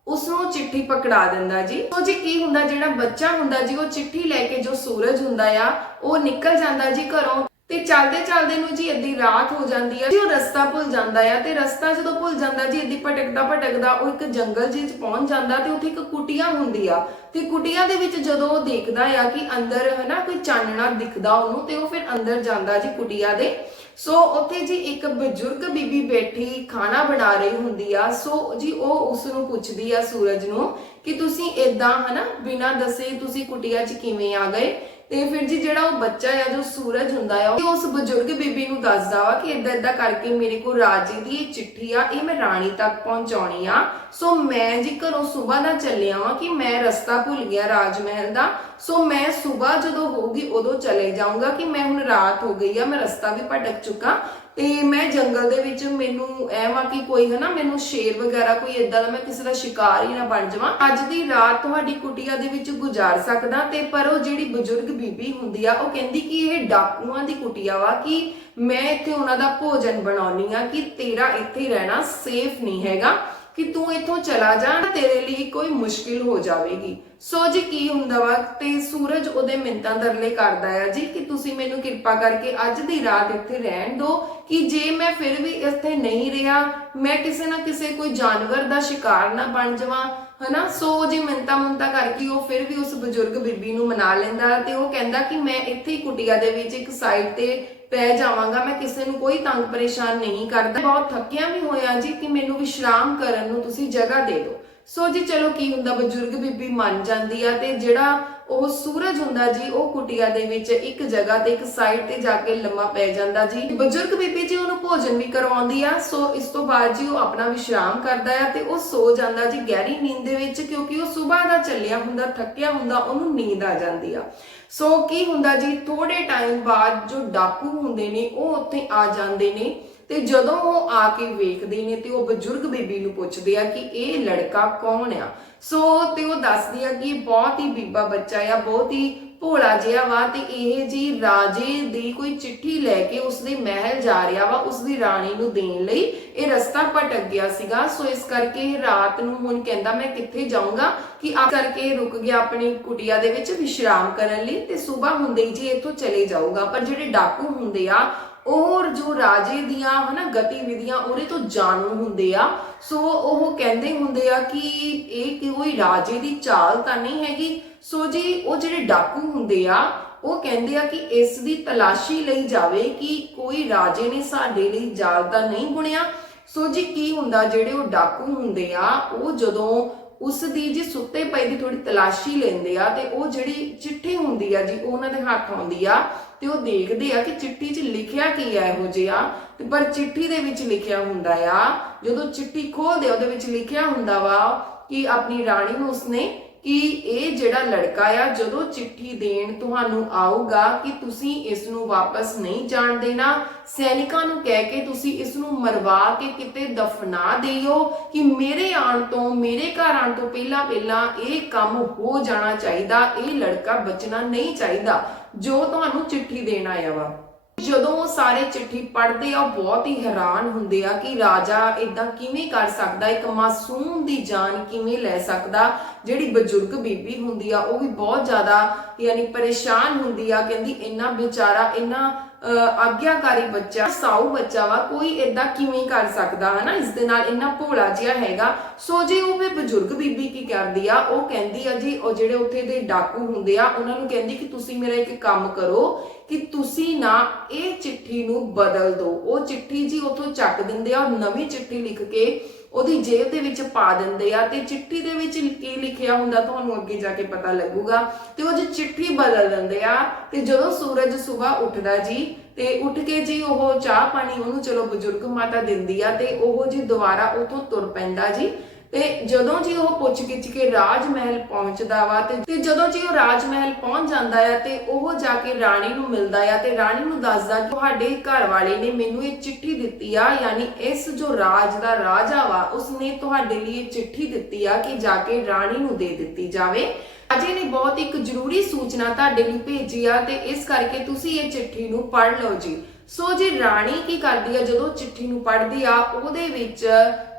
ਉਸ ਨੂੰ ਚਿੱਠੀ ਪਕੜਾ ਦਿੰਦਾ ਜੀ। ਸੋ ਜੀ ਕੀ ਹੁੰਦਾ, ਜਿਹੜਾ ਬੱਚਾ ਹੁੰਦਾ ਜੀ, ਉਹ ਚਿੱਠੀ ਲੈ ਕੇ ਜੋ ਸੂਰਜ ਹੁੰਦਾ ਆ, ਉਹ ਨਿਕਲ ਜਾਂਦਾ ਜੀ ਘਰੋਂ। ਤੇ ਚੱਲਦੇ ਚੱਲਦੇ ਨੂੰ ਜੀ ਅੱਧੀ ਰਾਤ ਹੋ ਜਾਂਦੀ ਆ। ਜੀ ਉਹ ਰਸਤਾ ਭੁੱਲ ਜਾਂਦਾ ਆ ਤੇ ਰਸਤਾ ਜਦੋਂ ਭੁੱਲ ਜਾਂਦਾ ਜੀ ਅੱਧੀ ਭਟਕਦਾ ਭਟਕਦਾ ਉਹ ਇੱਕ ਜੰਗਲ ਜਿਹੇ ਚ ਪਹੁੰਚ ਜਾਂਦਾ ਤੇ ਉੱਥੇ ਇੱਕ ਕੁਟੀਆ ਹੁੰਦੀ ਆ। ਤੇ ਕੁਟੀਆ ਦੇ ਵਿੱਚ ਜਦੋਂ ਉਹ ਦੇਖਦਾ ਆ ਕਿ ਅੰਦਰ ਹਨਾ ਕੋਈ ਚਾਨਣਾ ਦਿਖਦਾ ਉਹਨੂੰ ਤੇ ਉਹ ਫਿਰ ਅੰਦਰ ਜਾਂਦਾ ਜੀ ਕੁਟੀਆ ਦੇ। ਸੋ ਉੱਥੇ ਜੀ ਇੱਕ ਬਜ਼ੁਰਗ ਬੀਬੀ ਬੈਠੀ ਖਾਣਾ ਬਣਾ ਰਹੀ ਹੁੰਦੀ ਆ। ਸੋ ਜੀ ਉਹ ਉਸ ਨੂੰ ਪੁੱਛਦੀ ਆ ਸੂਰਜ ਨੂੰ ਕਿ ਤੁਸੀਂ ਇਦਾਂ ਹਨਾ ਬਿਨਾਂ ਦੱਸੇ ਤੁਸੀਂ ਕੁਟੀਆ 'ਚ ਕਿਵੇਂ ਆ ਗਏ? ਤੇ ਫਿਰ ਜੀ ਜਿਹੜਾ ਉਹ ਬੱਚਾ ਆ, ਜੋ ਸੂਰਜ ਹੁੰਦਾ ਆ, ਉਹ ਉਸ ਬਜ਼ੁਰਗ ਬੀਬੀ ਨੂੰ ਦੱਸਦਾ ਵਾ ਕਿ ਇਦਾਂ ਇਦਾਂ ਕਰਕੇ ਮੇਰੇ ਕੋਲ ਰਾਜੇ ਦੀ ਇਹ ਚਿੱਠੀ ਆ, ਇਹ ਮੈਂ ਰਾਣੀ ਤੱਕ ਪਹੁੰਚਾਉਣੀ ਆ। ਸੋ ਮੈਂ ਜੀ ਘਰੋਂ ਸਵੇਰ ਦਾ ਚੱਲਿਆ ਵਾਂ ਕਿ ਮੈਂ ਰਸਤਾ ਭੁੱਲ ਗਿਆ ਰਾਜ ਮਹਿਲ ਦਾ। ਸੋ ਮੈਂ ਸਵੇਰ ਜਦੋਂ ਹੋਊਗੀ ਉਦੋਂ ਚਲੇ ਜਾਊਂਗਾ ਕਿ ਮੈਂ ਹੁਣ ਰਾਤ ਹੋ ਗਈ ਆ, ਮੈਂ ਰਸਤਾ ਵੀ ਭਟਕ ਚੁੱਕਾ। ਤੇ ਮੈਂ ਜੰਗਲ ਦੇ ਵਿੱਚ ਮੈਨੂੰ ਐ ਵਾ ਕਿ ਕੋਈ ਹਨਾ ਮੈਨੂੰ ਸ਼ੇਰ ਵਗੈਰਾ ਕੋਈ ਇਦਾਂ ਦਾ ਮੈਂ ਕਿਸੇ ਦਾ ਸ਼ਿਕਾਰ ਹੀ ਨਾ ਬਣ ਜਾਵਾਂ। ਅੱਜ ਦੀ ਰਾਤ ਤੁਹਾਡੀ ਕੁਟੀਆ ਦੇ ਵਿੱਚ ਗੁਜ਼ਾਰ ਸਕਦਾ ਤੇ ਪਰ ਉਹ ਜਿਹੜੀ ਬਜ਼ੁਰਗ ਬੀਬੀ ਹੁੰਦੀ ਆ, ਉਹ ਕਹਿੰਦੀ ਕਿ ਇਹ ਡਾਕੂਆਂ ਦੀ ਕੁਟੀਆ ਵਾ ਕਿ ਮੈਂ ਇੱਥੇ ਉਹਨਾਂ ਦਾ ਭੋਜਨ ਬਣਾਉਣੀ ਆ ਕਿ ਤੇਰਾ ਇੱਥੇ ਰਹਿਣਾ ਸੇਫ ਨਹੀਂ ਹੈਗਾ, ਕਿ ਤੂੰ ਇੱਥੋਂ ਚਲਾ ਜਾ, ਤੇਰੇ ਲਈ ਕੋਈ ਮੁਸ਼ਕਿਲ ਹੋ ਜਾਵੇਗੀ। ਸੋ ਜੀ ਕੀ ਹੁੰਦਾ ਵਾ ਤੇ ਸੂਰਜ ਉਹਦੇ ਮਿੰਤਾਂ ਦਰਲੇ ਕਰਦਾ ਆ ਜੀ ਕਿ ਤੁਸੀਂ ਮੈਨੂੰ ਕਿਰਪਾ ਕਰਕੇ ਅੱਜ ਦੀ ਰਾਤ ਇੱਥੇ ਰਹਿਣ ਦਿਓ ਕਿ ਜੇ ਮੈਂ ਫਿਰ ਵੀ ਇੱਥੇ ਨਹੀਂ ਰਿਹਾ, ਮੈਂ ਕਿਸੇ ਨਾ ਕਿਸੇ ਕੋਈ ਜਾਨਵਰ ਦਾ ਸ਼ਿਕਾਰ ਨਾ ਬਣ ਜਾਵਾਂ, ਹਨਾ? ਸੋ ਜੀ ਮਿੰਤਾ ਮੁੰਤਾ ਕਰਕੇ ਉਹ ਫਿਰ ਵੀ ਉਸ ਬਜ਼ੁਰਗ ਬੀਬੀ ਨੂੰ ਮਨਾ ਲੈਂਦਾ ਤੇ ਉਹ ਕਹਿੰਦਾ ਕਿ ਮੈਂ ਇੱਥੇ ਹੀ ਕੁਟੀਆ ਦੇ ਵਿੱਚ ਇੱਕ ਸਾਈਡ ਤੇ ਪੈ ਜਾਵਾਂਗਾ, ਮੈਂ ਕਿਸੇ ਨੂੰ ਕੋਈ ਤੰਗ ਪਰੇਸ਼ਾਨ ਨਹੀਂ ਕਰਦਾ। ਬਹੁਤ ਥੱਕਿਆ ਵੀ ਹੋਇਆ ਜੀ ਕਿ ਮੈਨੂੰ ਵਿਸ਼ਰਾਮ ਕਰਨ ਨੂੰ ਤੁਸੀਂ ਜਗ੍ਹਾ ਦੇ ਦਿਓ। ਸੋ ਜੀ ਚਲੋ ਕੀ ਹੁੰਦਾ, ਬਜ਼ੁਰਗ ਬੀਬੀ ਮੰਨ ਜਾਂਦੀ ਆ ਤੇ ਜਿਹੜਾ ਉਹ ਸੂਰਜ ਹੁੰਦਾ ਜੀ, ਉਹ ਕੁਟੀਆ ਦੇ ਵਿੱਚ ਇੱਕ ਜਗ੍ਹਾ ਤੇ, ਇੱਕ ਸਾਈਡ ਤੇ ਜਾ ਕੇ ਲੰਮਾ ਪੈ ਜਾਂਦਾ ਜੀ। ਬਜ਼ੁਰਗ ਬੀਬੀ ਜੀ ਉਹਨੂੰ ਭੋਜਨ ਵੀ ਕਰਵਾਉਂਦੀ ਆ, ਸੋ ਇਸ ਤੋਂ ਬਾਅਦ ਜੀ ਉਹ ਆਪਣਾ ਵਿਸ਼ਰਾਮ ਕਰਦਾ ਆ ਤੇ ਉਹ ਸੋ ਜਾਂਦਾ ਜੀ ਗਹਿਰੀ ਨੀਂਦ ਦੇ ਵਿੱਚ, ਕਿਉਂਕਿ ਉਹ ਸਵੇਰ ਦਾ ਚੱਲਿਆ ਹੁੰਦਾ, ਥੱਕਿਆ ਹੁੰਦਾ, ਉਹਨੂੰ ਨੀਂਦ ਆ ਜਾਂਦੀ ਆ। ਸੋ ਕੀ ਹੁੰਦਾ ਜੀ ਥੋੜੇ ਟਾਈਮ ਬਾਅਦ ਜੋ ਡਾਕੂ ਹੁੰਦੇ ਨੇ, ਉਹ ਉੱਥੇ ਆ ਜਾਂਦੇ ਨੇ। ਤੇ ਜਦੋਂ ਉਹ ਆ ਕੇ ਵੇਖਦੇ ਨੇ ਤੇ ਉਹ ਬਜ਼ੁਰਗ ਬੀਬੀ ਨੂੰ ਪੁੱਛਦੇ ਆ ਕਿ ਇਹ ਲੜਕਾ ਕੌਣ ਆ? ਸੋ ਤੇ ਉਹ ਦੱਸਦੀ ਆ ਕਿ ਬਹੁਤ ਹੀ ਬੀਬਾ ਬੱਚਾ ਆ, ਬਹੁਤ ਹੀ ਭੋਲਾ ਜਿਹਾ ਵਾ ਤੇ ਇਹ ਜੀ ਰਾਜੇ ਦੀ ਕੋਈ ਚਿੱਠੀ ਲੈ ਕੇ ਉਸਦੇ ਮਹਿਲ ਜਾ ਰਿਹਾ ਵਾ, ਉਸਦੀ ਰਾਣੀ ਨੂੰ ਦੇਣ ਲਈ ਇਹ ਰਸਤਾ ਭਟਕ ਗਿਆ ਸੀਗਾ। ਸੋ ਇਸ ਕਰਕੇ ਇਹ ਰਾਤ ਨੂੰ ਹੁਣ ਕਹਿੰਦਾ, ਮੈਂ ਕਿੱਥੇ ਜਾਊਂਗਾ? ਕਿ ਆ ਕਰਕੇ ਰੁਕ ਗਿਆ ਆਪਣੀ ਕੁਟੀਆ ਦੇ ਵਿੱਚ ਵਿਸ਼ਰਾਮ ਕਰਨ ਲਈ ਤੇ ਸਵੇਰ ਹੁੰਦੇ ਹੀ ਜੀ ਇੱਥੋਂ ਚਲੇ ਜਾਊਗਾ। ਪਰ ਜਿਹੜੇ ਡਾਕੂ ਹੁੰਦੇ ਆ ਔਰ ਜੋ ਰਾਜੇ ਦੀਆਂ ਹਨਾ ਗਤੀਵਿਧੀਆਂ ਉਹਦੇ ਤੋਂ ਜਾਣੂ ਹੁੰਦੇ ਆ, ਸੋ ਉਹ ਕਹਿੰਦੇ ਹੁੰਦੇ ਆ ਕਿ ਇਹ ਕੋਈ ਰਾਜੇ ਦੀ ਚਾਲ ਤਾਂ ਨਹੀਂ ਹੈਗੀ। ਸੋ ਜੀ, ਉਹ ਜਿਹੜੇ ਡਾਕੂ ਹੁੰਦੇ ਆ, ਉਹ ਕਹਿੰਦੇ ਆ ਕਿ ਇਸ ਦੀ ਤਲਾਸ਼ੀ ਲਈ ਜਾਵੇ ਕਿ ਕੋਈ ਰਾਜੇ ਨੇ ਸਾਡੇ ਲਈ ਜਾਲ ਤਾਂ ਨਹੀਂ ਬੁਣਿਆ। ਸੋ ਜੀ, ਕੀ ਹੁੰਦਾ, ਜਿਹੜੇ ਉਹ ਡਾਕੂ ਹੁੰਦੇ ਆ, ਉਹ ਜਦੋਂ ਉਸ ਦੀ ਜੀ ਸੁੱਤੇ ਪਏ ਦੀ ਥੋੜੀ ਤਲਾਸ਼ੀ ਲੈਂਦੇ ਆ ਤੇ ਉਹ ਜਿਹੜੀ ਚਿੱਠੀ ਹੁੰਦੀ ਆ ਜੀ ਉਹਨਾਂ ਦੇ ਹੱਥ ਆਉਂਦੀ ਆ ਤੇ ਉਹ ਦੇਖਦੇ ਆ ਕਿ ਚਿੱਠੀ 'ਚ ਲਿਖਿਆ ਕੀ ਆ ਇਹੋ ਜਿਹਾ। ਤੇ ਪਰ ਚਿੱਠੀ ਦੇ ਵਿੱਚ ਲਿਖਿਆ ਹੁੰਦਾ ਆ, ਜਦੋਂ ਚਿੱਠੀ ਖੋਲਦੇ ਉਹਦੇ ਵਿੱਚ ਲਿਖਿਆ ਹੁੰਦਾ ਵਾ ਕਿ ਆਪਣੀ ਰਾਣੀ ਨੂੰ ਉਸਨੇ ਕਿ ਇਹ ਜਿਹੜਾ ਲੜਕਾ ਆ, ਜਦੋਂ ਚਿੱਠੀ ਦੇਣ ਤੁਹਾਨੂੰ ਆਊਗਾ ਕਿ ਤੁਸੀਂ ਇਸ ਨੂੰ ਵਾਪਸ ਨਹੀਂ ਜਾਣ ਦੇਣਾ, ਸੈਨਿਕਾਂ ਨੂੰ ਕਹਿ ਕੇ ਤੁਸੀਂ ਇਸ ਨੂੰ ਮਰਵਾ ਕੇ ਕਿਤੇ ਦਫਨਾ ਦਿਓ ਕਿ ਮੇਰੇ ਆਉਣ ਤੋਂ, ਮੇਰੇ ਘਰ ਆਉਣ ਤੋਂ ਪਹਿਲਾਂ ਪਹਿਲਾਂ ਇਹ ਕੰਮ ਹੋ ਜਾਣਾ ਚਾਹੀਦਾ, ਇਹ ਲੜਕਾ ਬਚਣਾ ਨਹੀਂ ਚਾਹੀਦਾ, ਜੋ ਤੁਹਾਨੂੰ ਚਿੱਠੀ ਦੇਣ ਆਇਆ ਵਾ। ਜਦੋਂ ਉਹ ਸਾਰੇ ਚਿੱਠੀ ਪੜ੍ਹਦੇ ਆ ਬਹੁਤ ਹੀ ਹੈਰਾਨ ਹੁੰਦੇ ਆ ਕਿ ਰਾਜਾ ਇਦਾਂ ਕਿਵੇਂ ਕਰ ਸਕਦਾ? ਇੱਕ ਮਾਸੂਮ ਦੀ ਜਾਨ ਕਿਵੇਂ ਲੈ ਸਕਦਾ? ਜਿਹੜੀ ਬਜ਼ੁਰਗ ਬੀਬੀ ਹੁੰਦੀ ਆ, ਉਹ ਵੀ ਬਹੁਤ ਜ਼ਿਆਦਾ ਯਾਨੀ ਪਰੇਸ਼ਾਨ ਹੁੰਦੀ ਆ, ਕਹਿੰਦੀ ਇੰਨਾ ਵਿਚਾਰਾ ਇੰਨਾ ਆਗਿਆਕਾਰੀ ਬੱਚਾ, ਸਾਊ ਬੱਚਾ ਵਾ, ਕੋਈ ਇਦਾਂ ਕਿਵੇਂ ਕਰ ਸਕਦਾ, ਹਨਾ? ਇਸ ਦੇ ਨਾਲ ਇੰਨਾ ਭੋਲਾ ਜਿਹਾ ਹੈਗਾ। ਸੋ ਜੇ ਉਹ ਫਿਰ ਬਜ਼ੁਰਗ ਬੀਬੀ ਕੀ ਕਰਦੀ ਆ, ਉਹ ਕਹਿੰਦੀ ਆ ਜੀ, ਉਹ ਜਿਹੜੇ ਉੱਥੇ ਦੇ ਡਾਕੂ ਹੁੰਦੇ ਆ, ਉਹਨਾਂ ਨੂੰ ਕਹਿੰਦੀ ਕਿ ਤੁਸੀਂ ਮੇਰਾ ਇੱਕ ਕੰਮ ਕਰੋ ਕਿ ਤੁਸੀਂ ਨਾ ਇਹ ਚਿੱਠੀ ਨੂੰ ਬਦਲ ਦਿਓ। ਉਹ ਚਿੱਠੀ ਜੀ ਉੱਥੋਂ ਚੱਕ ਦਿੰਦੇ ਆ ਨਵੀਂ ਚਿੱਠੀ ਲਿਖ ਕੇ ਉਹਦੀ ਜੇਬ ਦੇ ਵਿੱਚ ਪਾ ਦਿੰਦੇ ਆ ਤੇ ਚਿੱਠੀ ਦੇ ਵਿੱਚ ਕੀ ਲਿਖਿਆ ਹੁੰਦਾ ਤੁਹਾਨੂੰ ਅੱਗੇ ਜਾ ਕੇ ਪਤਾ ਲੱਗੂਗਾ। ਤੇ ਉਹ ਜੇ ਚਿੱਠੀ ਬਦਲ ਦਿੰਦੇ ਆ, ਤੇ ਜਦੋਂ ਸੂਰਜ ਸਵੇਰ ਉੱਠਦਾ ਜੀ, ਤੇ ਉੱਠ ਕੇ ਜੀ ਉਹ ਚਾਹ ਪਾਣੀ ਉਹਨੂੰ ਚਲੋ ਬਜ਼ੁਰਗ ਮਾਤਾ ਦਿੰਦੀ ਆ ਤੇ ਉਹ ਜੀ ਦੁਬਾਰਾ ਉਥੋਂ ਤੁਰ ਪੈਂਦਾ ਜੀ। ਤੇ ਜਦੋਂ ਜੀ ਉਹ ਪੁੱਛ ਗਿੱਛ ਕੇ ਰਾਜ ਮਹਿਲ ਪਹੁੰਚਦਾ ਵਾ ਤੇ ਜਦੋਂ ਜੀ ਉਹ ਰਾਜ ਮਹਿਲ ਪਹੁੰਚ ਜਾਂਦਾ ਆ ਤੇ ਉਹ ਜਾ ਕੇ ਰਾਣੀ ਨੂੰ ਮਿਲਦਾ ਆ ਤੇ ਰਾਣੀ ਨੂੰ ਦੱਸਦਾ ਕਿ ਤੁਹਾਡੇ ਘਰ ਵਾਲੇ ਨੇ ਮੈਨੂੰ ਇਹ ਚਿੱਠੀ ਦਿੱਤੀ ਆ, ਯਾਨੀ ਇਸ ਜੋ ਰਾਜ ਦਾ ਰਾਜਾ ਵਾ, ਉਸਨੇ ਤੁਹਾਡੇ ਲਈ ਇਹ ਚਿੱਠੀ ਦਿੱਤੀ ਆ ਕਿ ਜਾ ਕੇ ਰਾਣੀ ਨੂੰ ਦੇ ਦਿੱਤੀ ਜਾਵੇ। ਅਜੇ ਨੇ ਬਹੁਤ ਇੱਕ ਜ਼ਰੂਰੀ ਸੂਚਨਾ ਤੁਹਾਡੇ ਲਈ ਭੇਜੀ ਆ ਤੇ ਇਸ ਕਰਕੇ ਤੁਸੀਂ ਇਹ ਚਿੱਠੀ ਨੂੰ ਪੜ੍ਹ ਲਓ ਜੀ। ਸੋ ਜੀ ਰਾਣੀ ਕੀ ਕਰਦੀ ਆ, ਜਦੋਂ ਚਿੱਠੀ ਨੂੰ ਪੜ੍ਹਦੀ ਆ, ਉਹਦੇ ਵਿੱਚ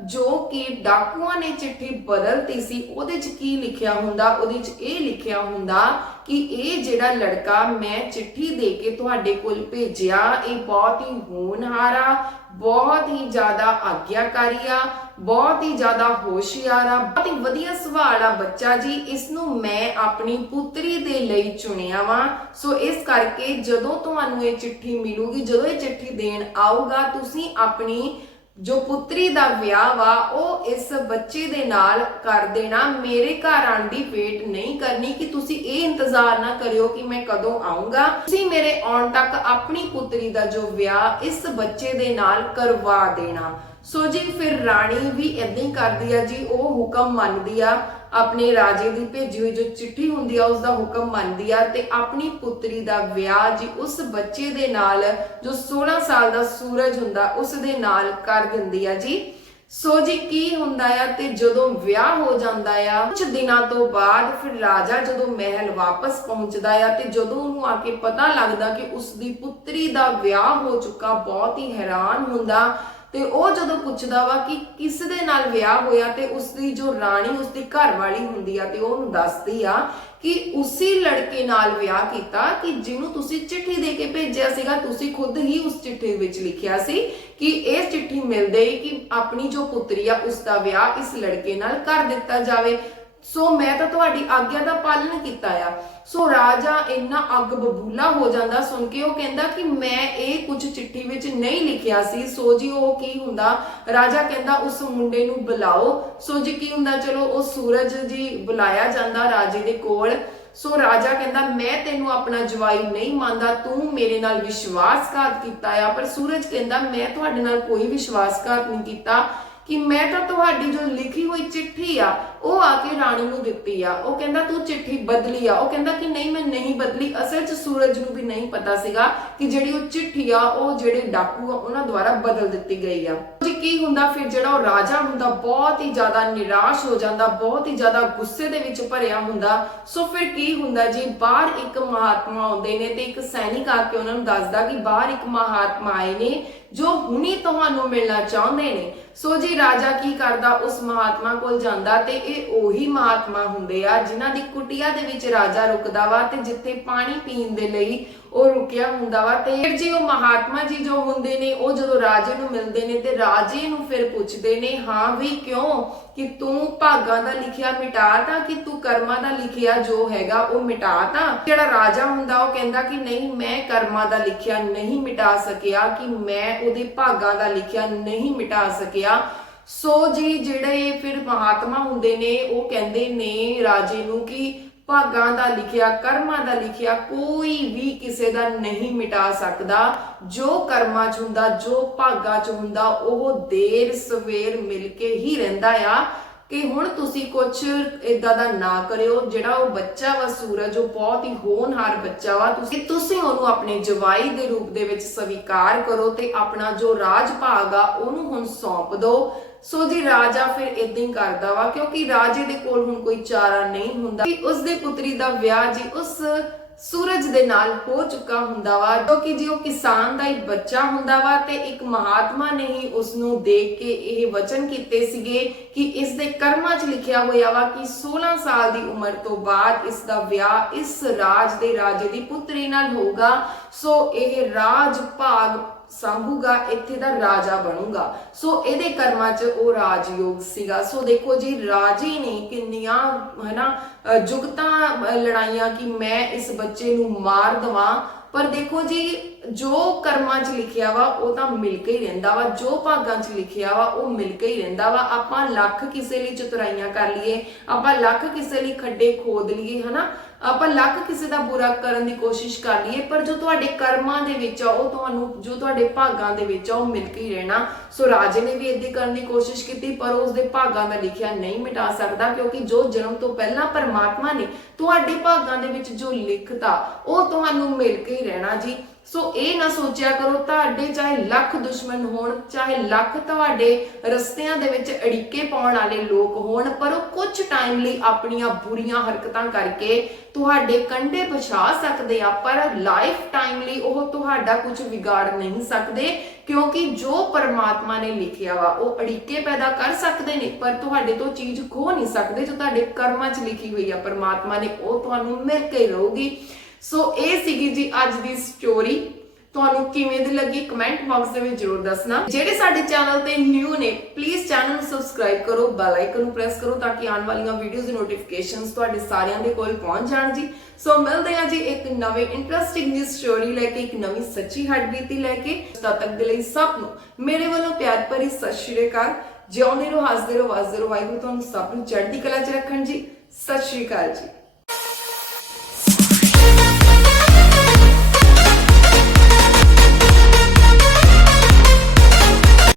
ਜੋ ਕਿ ਡਾਕੂਆਂ ਨੇ ਚਿੱਠੀ ਬਦਲਤੀ ਸੀ, ਉਹਦੇ 'ਚ ਕੀ ਲਿਖਿਆ ਹੁੰਦਾ? ਉਹਦੇ 'ਚ ਇਹ ਲਿਖਿਆ ਹੁੰਦਾ ਕਿ ਇਹ ਜਿਹੜਾ ਲੜਕਾ ਮੈਂ ਚਿੱਠੀ ਦੇ ਕੇ ਤੁਹਾਡੇ ਕੋਲ ਭੇਜਿਆ, ਇਹ ਬਹੁਤ ਹੀ ਹੋਣਹਾਰਾ ਬਹੁਤ ਹੀ ਜ਼ਿਆਦਾ ਆਗਿਆਕਾਰੀ ਆ, ਬਹੁਤ ਹੀ ਜ਼ਿਆਦਾ ਹੋਸ਼ਿਆਰ ਆ, ਬਹੁਤ ਹੀ ਵਧੀਆ ਸੁਭਾਅ ਆ ਬੱਚਾ ਜੀ ਇਸ ਨੂੰ ਮੈਂ ਆਪਣੀ ਪੁੱਤਰੀ ਦੇ ਲਈ ਚੁਣਿਆ ਵਾਂ। ਸੋ ਇਸ ਕਰਕੇ ਜਦੋਂ ਤੁਹਾਨੂੰ ਇਹ ਚਿੱਠੀ ਮਿਲੂਗੀ, ਜਦੋਂ ਇਹ ਚਿੱਠੀ ਦੇਣ ਆਊਗਾ, ਤੁਸੀਂ ਆਪਣੀ ਜੋ ਪੁੱਤਰੀ ਦਾ ਵਿਆਹ ਵਾ, ਉਹ ਇਸ ਬੱਚੇ ਦੇ ਨਾਲ ਕਰ ਦੇਣਾ। ਮੇਰੇ ਘਰ ਆਉਣ ਦੀ ਵੇਟ ਨਹੀਂ ਕਰਨੀ ਕਿ ਤੁਸੀਂ ਇਹ ਇੰਤਜ਼ਾਰ ਨਾ ਕਰਿਓ ਕਿ ਮੈਂ ਕਦੋਂ ਆਉਂਗਾ ਤੁਸੀਂ ਮੇਰੇ ਆਉਣ ਤੱਕ ਆਪਣੀ ਪੁੱਤਰੀ ਦਾ ਜੋ ਵਿਆਹ ਇਸ ਬੱਚੇ ਦੇ ਨਾਲ ਕਰਵਾ ਦੇਣਾ। ਸੋ ਜੀ, ਫਿਰ ਰਾਣੀ ਵੀ ਇਦਾਂ ਹੀ ਕਰਦੀ ਆ ਜੀ, ਉਹ ਹੁਕਮ ਮੰਨਦੀ ਆ, ਆਪਣੇ ਰਾਜੇ ਦੀ ਭੇਜੀ ਹੋਈ ਜੋ ਚਿੱਠੀ ਹੁੰਦੀ ਆ ਉਸ ਦਾ ਹੁਕਮ ਮੰਨਦੀ ਆ ਤੇ ਆਪਣੀ ਪੁੱਤਰੀ ਦਾ ਵਿਆਹ ਜੀ, ਉਸ ਬੱਚੇ ਦੇ ਨਾਲ ਜੋ 16 ਸਾਲ ਦਾ ਸੂਰਜ ਹੁੰਦਾ ਉਸ ਦੇ ਨਾਲ ਕਰ ਦਿੰਦੀ ਆ ਜੀ। ਸੋ ਜੀ, ਕੀ ਹੁੰਦਾ ਆ ਤੇ ਜਦੋਂ ਵਿਆਹ ਹੋ ਜਾਂਦਾ ਆ ਕੁਝ ਦਿਨਾਂ ਤੋਂ ਬਾਅਦ ਫਿਰ ਰਾਜਾ ਜਦੋਂ ਮਹਿਲ ਵਾਪਸ ਪਹੁੰਚਦਾ ਆ ਤੇ ਜਦੋਂ ਉਹਨੂੰ ਆ ਕੇ ਪਤਾ ਲੱਗਦਾ ਕਿ ਉਸ ਦੀ ਪੁੱਤਰੀ ਦਾ ਵਿਆਹ ਹੋ ਚੁੱਕਾ, ਬਹੁਤ ਹੀ ਹੈਰਾਨ ਹੁੰਦਾ। ਤੇ ਉਹ ਜਦੋਂ ਪੁੱਛਦਾ ਵਾ ਕਿ ਕਿਸ ਦੇ ਨਾਲ ਵਿਆਹ ਹੋਇਆ ਤੇ ਉਸ ਦੀ ਜੋ ਰਾਣੀ ਉਸ ਦੀ ਘਰ ਹੁੰਦੀ ਆ ਤੇ ਉਹ ਉਹਨੂੰ ਦੱਸਦੀ ਆ ਕਿ ਉਸੇ ਲੜਕੇ ਨਾਲ ਵਿਆਹ ਕੀਤਾ ਕਿ ਜਿਹਨੂੰ ਤੁਸੀਂ ਚਿੱਠੀ ਦੇ ਕੇ ਭੇਜਿਆ ਸੀਗਾ, ਤੁਸੀਂ ਖੁਦ ਹੀ ਉਸ ਚਿੱਠੀ ਵਿੱਚ ਲਿਖਿਆ ਸੀ ਕਿ ਇਹ ਚਿੱਠੀ ਮਿਲਦੇ ਹੀ ਕਿ ਆਪਣੀ ਜੋ ਪੁੱਤਰੀ ਆ ਉਸ ਦਾ ਵਿਆਹ ਇਸ ਲੜਕੇ ਨਾਲ ਕਰ ਦਿੱਤਾ ਜਾਵੇ। ਸੋ ਮੈਂ ਤਾਂ ਤੁਹਾਡੀ ਆਗਿਆ ਦਾ ਪਾਲਣ ਕੀਤਾ ਆ। ਸੋ ਰਾਜਾ ਇੰਨਾ ਅੱਗ ਬਬੂਲਾ ਹੋ ਜਾਂਦਾ ਸੁਣ ਕੇ ਉਹ ਕਹਿੰਦਾ ਕਿ ਮੈਂ ਇਹ ਕੁਝ ਚਿੱਠੀ ਵਿੱਚ ਨਹੀਂ ਲਿਖਿਆ ਸੀ। ਸੋ ਜੀ ਉਹ ਕੀ ਹੁੰਦਾ? ਰਾਜਾ ਕਹਿੰਦਾ, ਉਸ ਮੁੰਡੇ ਨੂੰ ਬੁਲਾਓ। ਸੋ ਜੀ ਕੀ ਹੁੰਦਾ? ਚਲੋ ਉਹ ਸੂਰਜ ਜੀ ਬੁਲਾਇਆ ਜਾਂਦਾ ਰਾਜੇ ਦੇ ਕੋਲ। ਸੋ ਰਾਜਾ ਕਹਿੰਦਾ, ਮੈਂ ਤੈਨੂੰ ਆਪਣਾ ਜਵਾਈ ਨਹੀਂ ਮੰਨਦਾ। ਤੂੰ ਮੇਰੇ ਨਾਲ ਵਿਸ਼ਵਾਸਘਾਤ ਕੀਤਾ ਆ। ਪਰ ਸੂਰਜ ਕਹਿੰਦਾ, ਮੈਂ ਤੁਹਾਡੇ ਨਾਲ ਕੋਈ ਵਿਸ਼ਵਾਸਘਾਤ ਨਹੀਂ ਕੀਤਾ। ਕਿ ਮੈਂ ਤਾਂ ਤੁਹਾਡੀ ਜੋ ਲਿਖੀ ਹੋਈ ਚਿੱਠੀ ਆ, ਉਹ ਆ ਕੇ ਰਾਣੀ ਨੂੰ ਦਿੱਤੀ ਆ। ਉਹ ਕਹਿੰਦਾ, ਤੂੰ ਚਿੱਠੀ ਬਦਲੀ ਆ। ਉਹ ਕਹਿੰਦਾ ਕਿ ਨਹੀਂ, ਮੈਂ ਨਹੀਂ ਬਦਲੀ। ਅਸਲ 'ਚ ਸੂਰਜ ਨੂੰ ਵੀ ਨਹੀਂ ਪਤਾ ਸੀਗਾ ਕਿ ਜਿਹੜੀ ਉਹ ਚਿੱਠੀ ਆ, ਉਹ ਜਿਹੜੇ ਡਾਕੂ ਆ, ਉਹਨਾਂ ਦੁਆਰਾ ਬਦਲ ਦਿੱਤੀ ਗਈ ਆ। ਜੀ ਕੀ ਹੁੰਦਾ, ਫਿਰ ਜਿਹੜਾ ਉਹ ਰਾਜਾ ਹੁੰਦਾ, ਬਹੁਤ ਹੀ ਜ਼ਿਆਦਾ ਨਿਰਾਸ਼ ਹੋ ਜਾਂਦਾ, ਬਹੁਤ ਹੀ ਜ਼ਿਆਦਾ ਗੁੱਸੇ ਦੇ ਵਿੱਚ ਭਰਿਆ ਹੁੰਦਾ। ਸੋ ਫਿਰ ਕੀ ਹੁੰਦਾ, ਜੀ ਬਾਹਰ ਇੱਕ ਮਹਾਤਮਾ ਆਉਂਦੇ ਨੇ ਤੇ ਇੱਕ ਸੈਨਿਕ ਆ ਕੇ ਉਹਨਾਂ ਨੂੰ ਦੱਸਦਾ ਕਿ ਬਾਹਰ ਇੱਕ ਮਹਾਤਮਾ ਆਏ ਨੇ ਜੋ ਹੁਣੀ ਤੁਹਾਨੂੰ ਮਿਲਣਾ ਚਾਹੁੰਦੇ ਨੇ, ਸੋ ਜੀ ਰਾਜਾ ਕੀ ਕਰਦਾ, ਉਸ ਮਹਾਤਮਾ ਕੋਲ ਜਾਂਦਾ ਤੇ ਇਹ ਉਹੀ ਮਹਾਤਮਾ ਹੁੰਦੇ ਆ ਜਿਨ੍ਹਾਂ ਦੀ ਕੁਟਿਆ ਦੇ ਵਿੱਚ ਰਾਜਾ ਰੁਕਦਾ ਵਾ ਤੇ ਜਿੱਥੇ ਪਾਣੀ ਪੀਣ ਦੇ ਲਈ ਉਹ ਰੁਕਿਆ ਹੁੰਦਾ ਵਾ ਤੇ ਫਿਰ ਜੀ ਉਹ ਮਹਾਤਮਾ ਜੀ ਜੋ ਹੁੰਦੇ ਨੇ, ਉਹ ਜਦੋਂ ਰਾਜੇ ਨੂੰ ਮਿਲਦੇ ਨੇ ਤੇ ਰਾਜੇ ਨੂੰ ਫਿਰ ਪੁੱਛਦੇ ਨੇ, ਹਾਂ ਵੀ ਕਿਉਂ? ਕਿ ਤੂੰ ਭਾਗਾਂ ਦਾ ਲਿਖਿਆ ਮਿਟਾਤਾ ਕਿ ਤੂੰ ਕਰਮਾਂ ਦਾ ਲਿਖਿਆ ਜੋ ਹੈਗਾ ਉਹ ਮਿਟਾਤਾ ਜਿਹੜਾ ਰਾਜਾ ਹੁੰਦਾ, ਉਹ ਕਹਿੰਦਾ ਕਿ ਨਹੀਂ, ਮੈਂ ਕਰਮਾਂ ਦਾ ਲਿਖਿਆ ਨਹੀਂ ਮਿਟਾ ਸਕਿਆ, ਕਿ ਮੈਂ ਉਹਦੇ ਭਾਗਾਂ ਦਾ ਲਿਖਿਆ ਨਹੀਂ ਮਿਟਾ ਸਕਿਆ। ਸੋ ਜੀ, ਜਿਹੜੇ ਫਿਰ ਮਹਾਤਮਾ ਹੁੰਦੇ ਨੇ, ਉਹ ਕਹਿੰਦੇ ਨੇ ਰਾਜੇ ਨੂੰ ਕਿ ਭਾਗਾਂ ਦਾ ਲਿਖਿਆ, ਕਰਮਾਂ ਦਾ ਲਿਖਿਆ ਕੋਈ ਵੀ ਕਿਸੇ ਦਾ ਨਹੀਂ ਮਿਟਾ ਸਕਦਾ। ਜੋ ਕਰਮਾਂ 'ਚ ਹੁੰਦਾ, ਜੋ ਭਾਗਾਂ 'ਚ ਹੁੰਦਾ, ਉਹ ਦੇਰ ਸਵੇਰ ਮਿਲ ਕੇ ਹੀ ਰਹਿੰਦਾ ਆ। ਕਿ ਹੁਣ ਤੁਸੀਂ ਕੁਝ ਇਦਾਂ ਦਾ ਨਾ ਕਰਿਓ, ਜਿਹੜਾ ਉਹ ਬੱਚਾ ਵਾ ਸੂਰਜ, ਉਹ ਬਹੁਤ ਹੀ ਹੋਣਹਾਰ ਬੱਚਾ ਵਾ, ਤੁਸੀਂ ਤੁਸੀਂ ਉਹਨੂੰ ਆਪਣੇ ਜਵਾਈ ਦੇ ਰੂਪ ਦੇ ਵਿੱਚ ਸਵੀਕਾਰ ਕਰੋ ਤੇ ਆਪਣਾ ਜੋ ਰਾਜ ਭਾਗ ਆ, ਉਹਨੂੰ ਹੁਣ ਸੌਂਪ ਦਿਓ। ਸੋ ਜੀ ਰਾਜਾ ਫਿਰ ਇਦਾਂ ਹੀ ਕਰਦਾ ਵਾ, ਕਿਉਂਕਿ ਰਾਜੇ ਦੇ ਕੋਲ ਹੁਣ ਕੋਈ ਚਾਰਾ ਨਹੀਂ ਹੁੰਦਾ। ਕਿ ਉਸ ਦੇ ਪੁੱਤਰੀ ਦਾ ਵਿਆਹ ਜੀ ਉਸ ਸੂਰਜ ਦੇ ਨਾਲ ਹੋ ਚੁੱਕਾ ਹੁੰਦਾ ਵਾ, ਕਿਉਂਕਿ ਜੀ ਉਹ ਕਿਸਾਨ ਦਾ ਹੀ ਬੱਚਾ ਹੁੰਦਾ ਵਾ ਤੇ ਇੱਕ ਮਹਾਤਮਾ ਨੇ ਹੀ ਉਸ ਨੂੰ ਦੇਖ ਕੇ ਇਹ ਵਚਨ ਕੀਤੇ ਸੀਗੇ ਕਿ ਇਸ ਦੇ ਕਰਮਾਂ 'ਚ ਲਿਖਿਆ ਹੋਇਆ ਵਾ ਕਿ 16 ਸਾਲ ਦੀ ਉਮਰ ਤੋਂ ਬਾਅਦ ਇਸ ਦਾ ਵਿਆਹ ਇਸ ਰਾਜ ਦੇ ਰਾਜੇ ਦੀ ਪੁੱਤਰੀ ਨਾਲ ਹੋਊਗਾ। ਸੋ ਇਹ ਰਾਜ ਭਾਗ ਸੰਭੂਗਾ, ਇੱਥੇ ਦਾ ਰਾਜਾ ਬਣੂਗਾ। ਸੋ ਇਹਦੇ ਕਰਮਾਂ 'ਚ ਉਹ ਰਾਜਯੋਗ ਸੀਗਾ। ਸੋ ਦੇਖੋ, ਜੀ ਰਾਜੇ ਨੇ ਕਿੰਨੀਆਂ, ਹਨਾ ਜੁਗਤਾਂ ਲੜਾਈਆਂ ਕਿ ਮੈਂ ਇਸ ਬੱਚੇ ਨੂੰ ਮਾਰ ਦਵਾਂ। ਪਰ ਦੇਖੋ ਜੀ, ਜੋ ਕਰਮਾਂ 'ਚ ਲਿਖਿਆ ਵਾ, ਉਹ ਤਾਂ ਮਿਲ ਕੇ ਹੀ ਰਹਿੰਦਾ ਵਾ। ਜੋ ਭਾਗਾਂ 'ਚ ਲਿਖਿਆ ਵਾ, ਉਹ ਮਿਲ ਕੇ ਹੀ ਰਹਿੰਦਾ ਵਾ। ਆਪਾਂ ਲੱਖ ਕਿਸੇ ਲਈ ਚਤੁਰਾਈਆਂ ਕਰ ਲਈਏ, ਆਪਾਂ ਲੱਖ ਕਿਸੇ ਲਈ ਖੱਡੇ ਖੋਦ ਲਈਏ, ਹਨਾ। ਆਪਾਂ ਲੱਖ ਕਿਸੇ ਦਾ ਬੁਰਾ ਕਰਨ ਦੀ ਕੋਸ਼ਿਸ਼ ਕਰ ਲਈਏ, ਪਰ ਜੋ ਤੁਹਾਡੇ ਕਰਮਾਂ ਦੇ ਵਿੱਚ ਆ, ਉਹ ਤੁਹਾਨੂੰ, ਜੋ ਤੁਹਾਡੇ ਭਾਗਾਂ ਦੇ ਵਿੱਚ ਆ, ਉਹ ਮਿਲ ਕੇ ਹੀ ਰਹਿਣਾ। ਸੋ ਰਾਜੇ ਨੇ ਵੀ ਇਦਾਂ ਕਰਨ ਦੀ ਕੋਸ਼ਿਸ਼ ਕੀਤੀ, ਪਰ ਉਸ ਦੇ ਭਾਗਾਂ ਦਾ ਲਿਖਿਆ ਨਹੀਂ ਮਿਟਾ ਸਕਦਾ, ਕਿਉਂਕਿ ਜੋ ਜਨਮ ਤੋਂ ਪਹਿਲਾਂ ਪਰਮਾਤਮਾ ਨੇ ਤੁਹਾਡੇ ਭਾਗਾਂ ਦੇ ਵਿੱਚ ਜੋ ਲਿਖਤਾ, ਉਹ ਤੁਹਾਨੂੰ ਮਿਲ ਕੇ ਹੀ ਰਹਿਣਾ ਜੀ। ਸੋ ਇਹ ਨਾ ਸੋਚਿਆ ਕਰੋ, ਤੁਹਾਡੇ ਚਾਹੇ ਲੱਖ ਦੁਸ਼ਮਣ ਹੋਣ, ਚਾਹੇ ਲੱਖ ਤੁਹਾਡੇ ਰਸਤਿਆਂ ਦੇ ਵਿੱਚ ਅੜਿੱਕੇ ਪਾਉਣ ਵਾਲੇ ਲੋਕ ਹੋਣ, ਪਰ ਉਹ ਕੁਝ ਟਾਈਮ ਲਈ ਆਪਣੀਆਂ ਬੁਰੀਆਂ ਹਰਕਤਾਂ ਕਰਕੇ ਤੁਹਾਡੇ ਕੰਡੇ ਪਛਾ ਸਕਦੇ ਆ, ਪਰ ਲਾਈਫ ਟਾਈਮ ਲਈ ਉਹ ਤੁਹਾਡਾ ਕੁਝ ਵਿਗਾੜ ਨਹੀਂ ਸਕਦੇ, ਕਿਉਂਕਿ ਜੋ ਪਰਮਾਤਮਾ ਨੇ ਲਿਖਿਆ ਵਾ, ਉਹ ਅੜਿੱਕੇ ਪੈਦਾ ਕਰ ਸਕਦੇ ਨੇ, ਪਰ ਤੁਹਾਡੇ ਤੋਂ ਚੀਜ਼ ਖੋ ਨਹੀਂ ਸਕਦੇ ਜੋ ਤੁਹਾਡੇ ਕਰਮਾਂ 'ਚ ਲਿਖੀ ਹੋਈ ਆ। ਪਰਮਾਤਮਾ ਨੇ ਉਹ ਤੁਹਾਨੂੰ ਮਿਲ ਕੇ ਰਹੂਗੀ। ਸੋ ਇਹ ਸੀਗੀ ਜੀ ਅੱਜ ਦੀ ਸਟੋਰੀ ਤੁਹਾਨੂੰ ਕਿਵੇਂ ਦੀ ਲੱਗੀ ਕਮੈਂਟ ਬਾਕਸ ਦੇ ਵਿੱਚ ਜਰੂਰ ਦੱਸਣਾ। ਜਿਹੜੇ ਸਾਡੇ ਚੈਨਲ ਤੇ ਨਿਊ ਨੇ ਪਲੀਜ਼ ਚੈਨਲ ਨੂੰ ਸਬਸਕ੍ਰਾਈਬ ਕਰੋ ਬੈਲ ਆਈਕਨ ਨੂੰ ਪ੍ਰੈਸ ਕਰੋ ਤਾਂ ਕਿ ਆਉਣ ਵਾਲੀਆਂ ਵੀਡੀਓਜ਼ ਦੀ ਨੋਟੀਫਿਕੇਸ਼ਨਸ ਤੁਹਾਡੇ ਸਾਰਿਆਂ ਦੇ ਕੋਲ ਪਹੁੰਚ ਜਾਣ ਜੀ। ਸੋ ਮਿਲਦੇ ਹਾਂ ਜੀ ਇੱਕ ਨਵੇਂ ਇੰਟਰਸਟਿੰਗ ਜੀ ਸਟੋਰੀ ਲੈ ਕੇ, ਇੱਕ ਨਵੀਂ ਸੱਚੀ ਹੱਡਬੀਤੀ ਲੈ ਕੇ। ਤਦ ਤੱਕ ਦੇ ਲਈ ਸਭ ਨੂੰ ਮੇਰੇ ਵੱਲੋਂ ਪਿਆਰ ਭਰੀ ਸਤਿ ਸ਼੍ਰੀ ਅਕਾਲ। ਜਿਉਂਦੇ ਰਹੋ, ਹੱਸਦੇ ਰਹੋ, ਵਸਦੇ ਰਹੋ। ਵਾਹਿਗੁਰੂ ਤੁਹਾਨੂੰ ਸਭ ਨੂੰ ਚੜ੍ਹਦੀ ਕਲਾ 'ਚ ਰੱਖਣ ਜੀ। ਸਤਿ ਸ਼੍ਰੀ ਅਕਾਲ ਜੀ।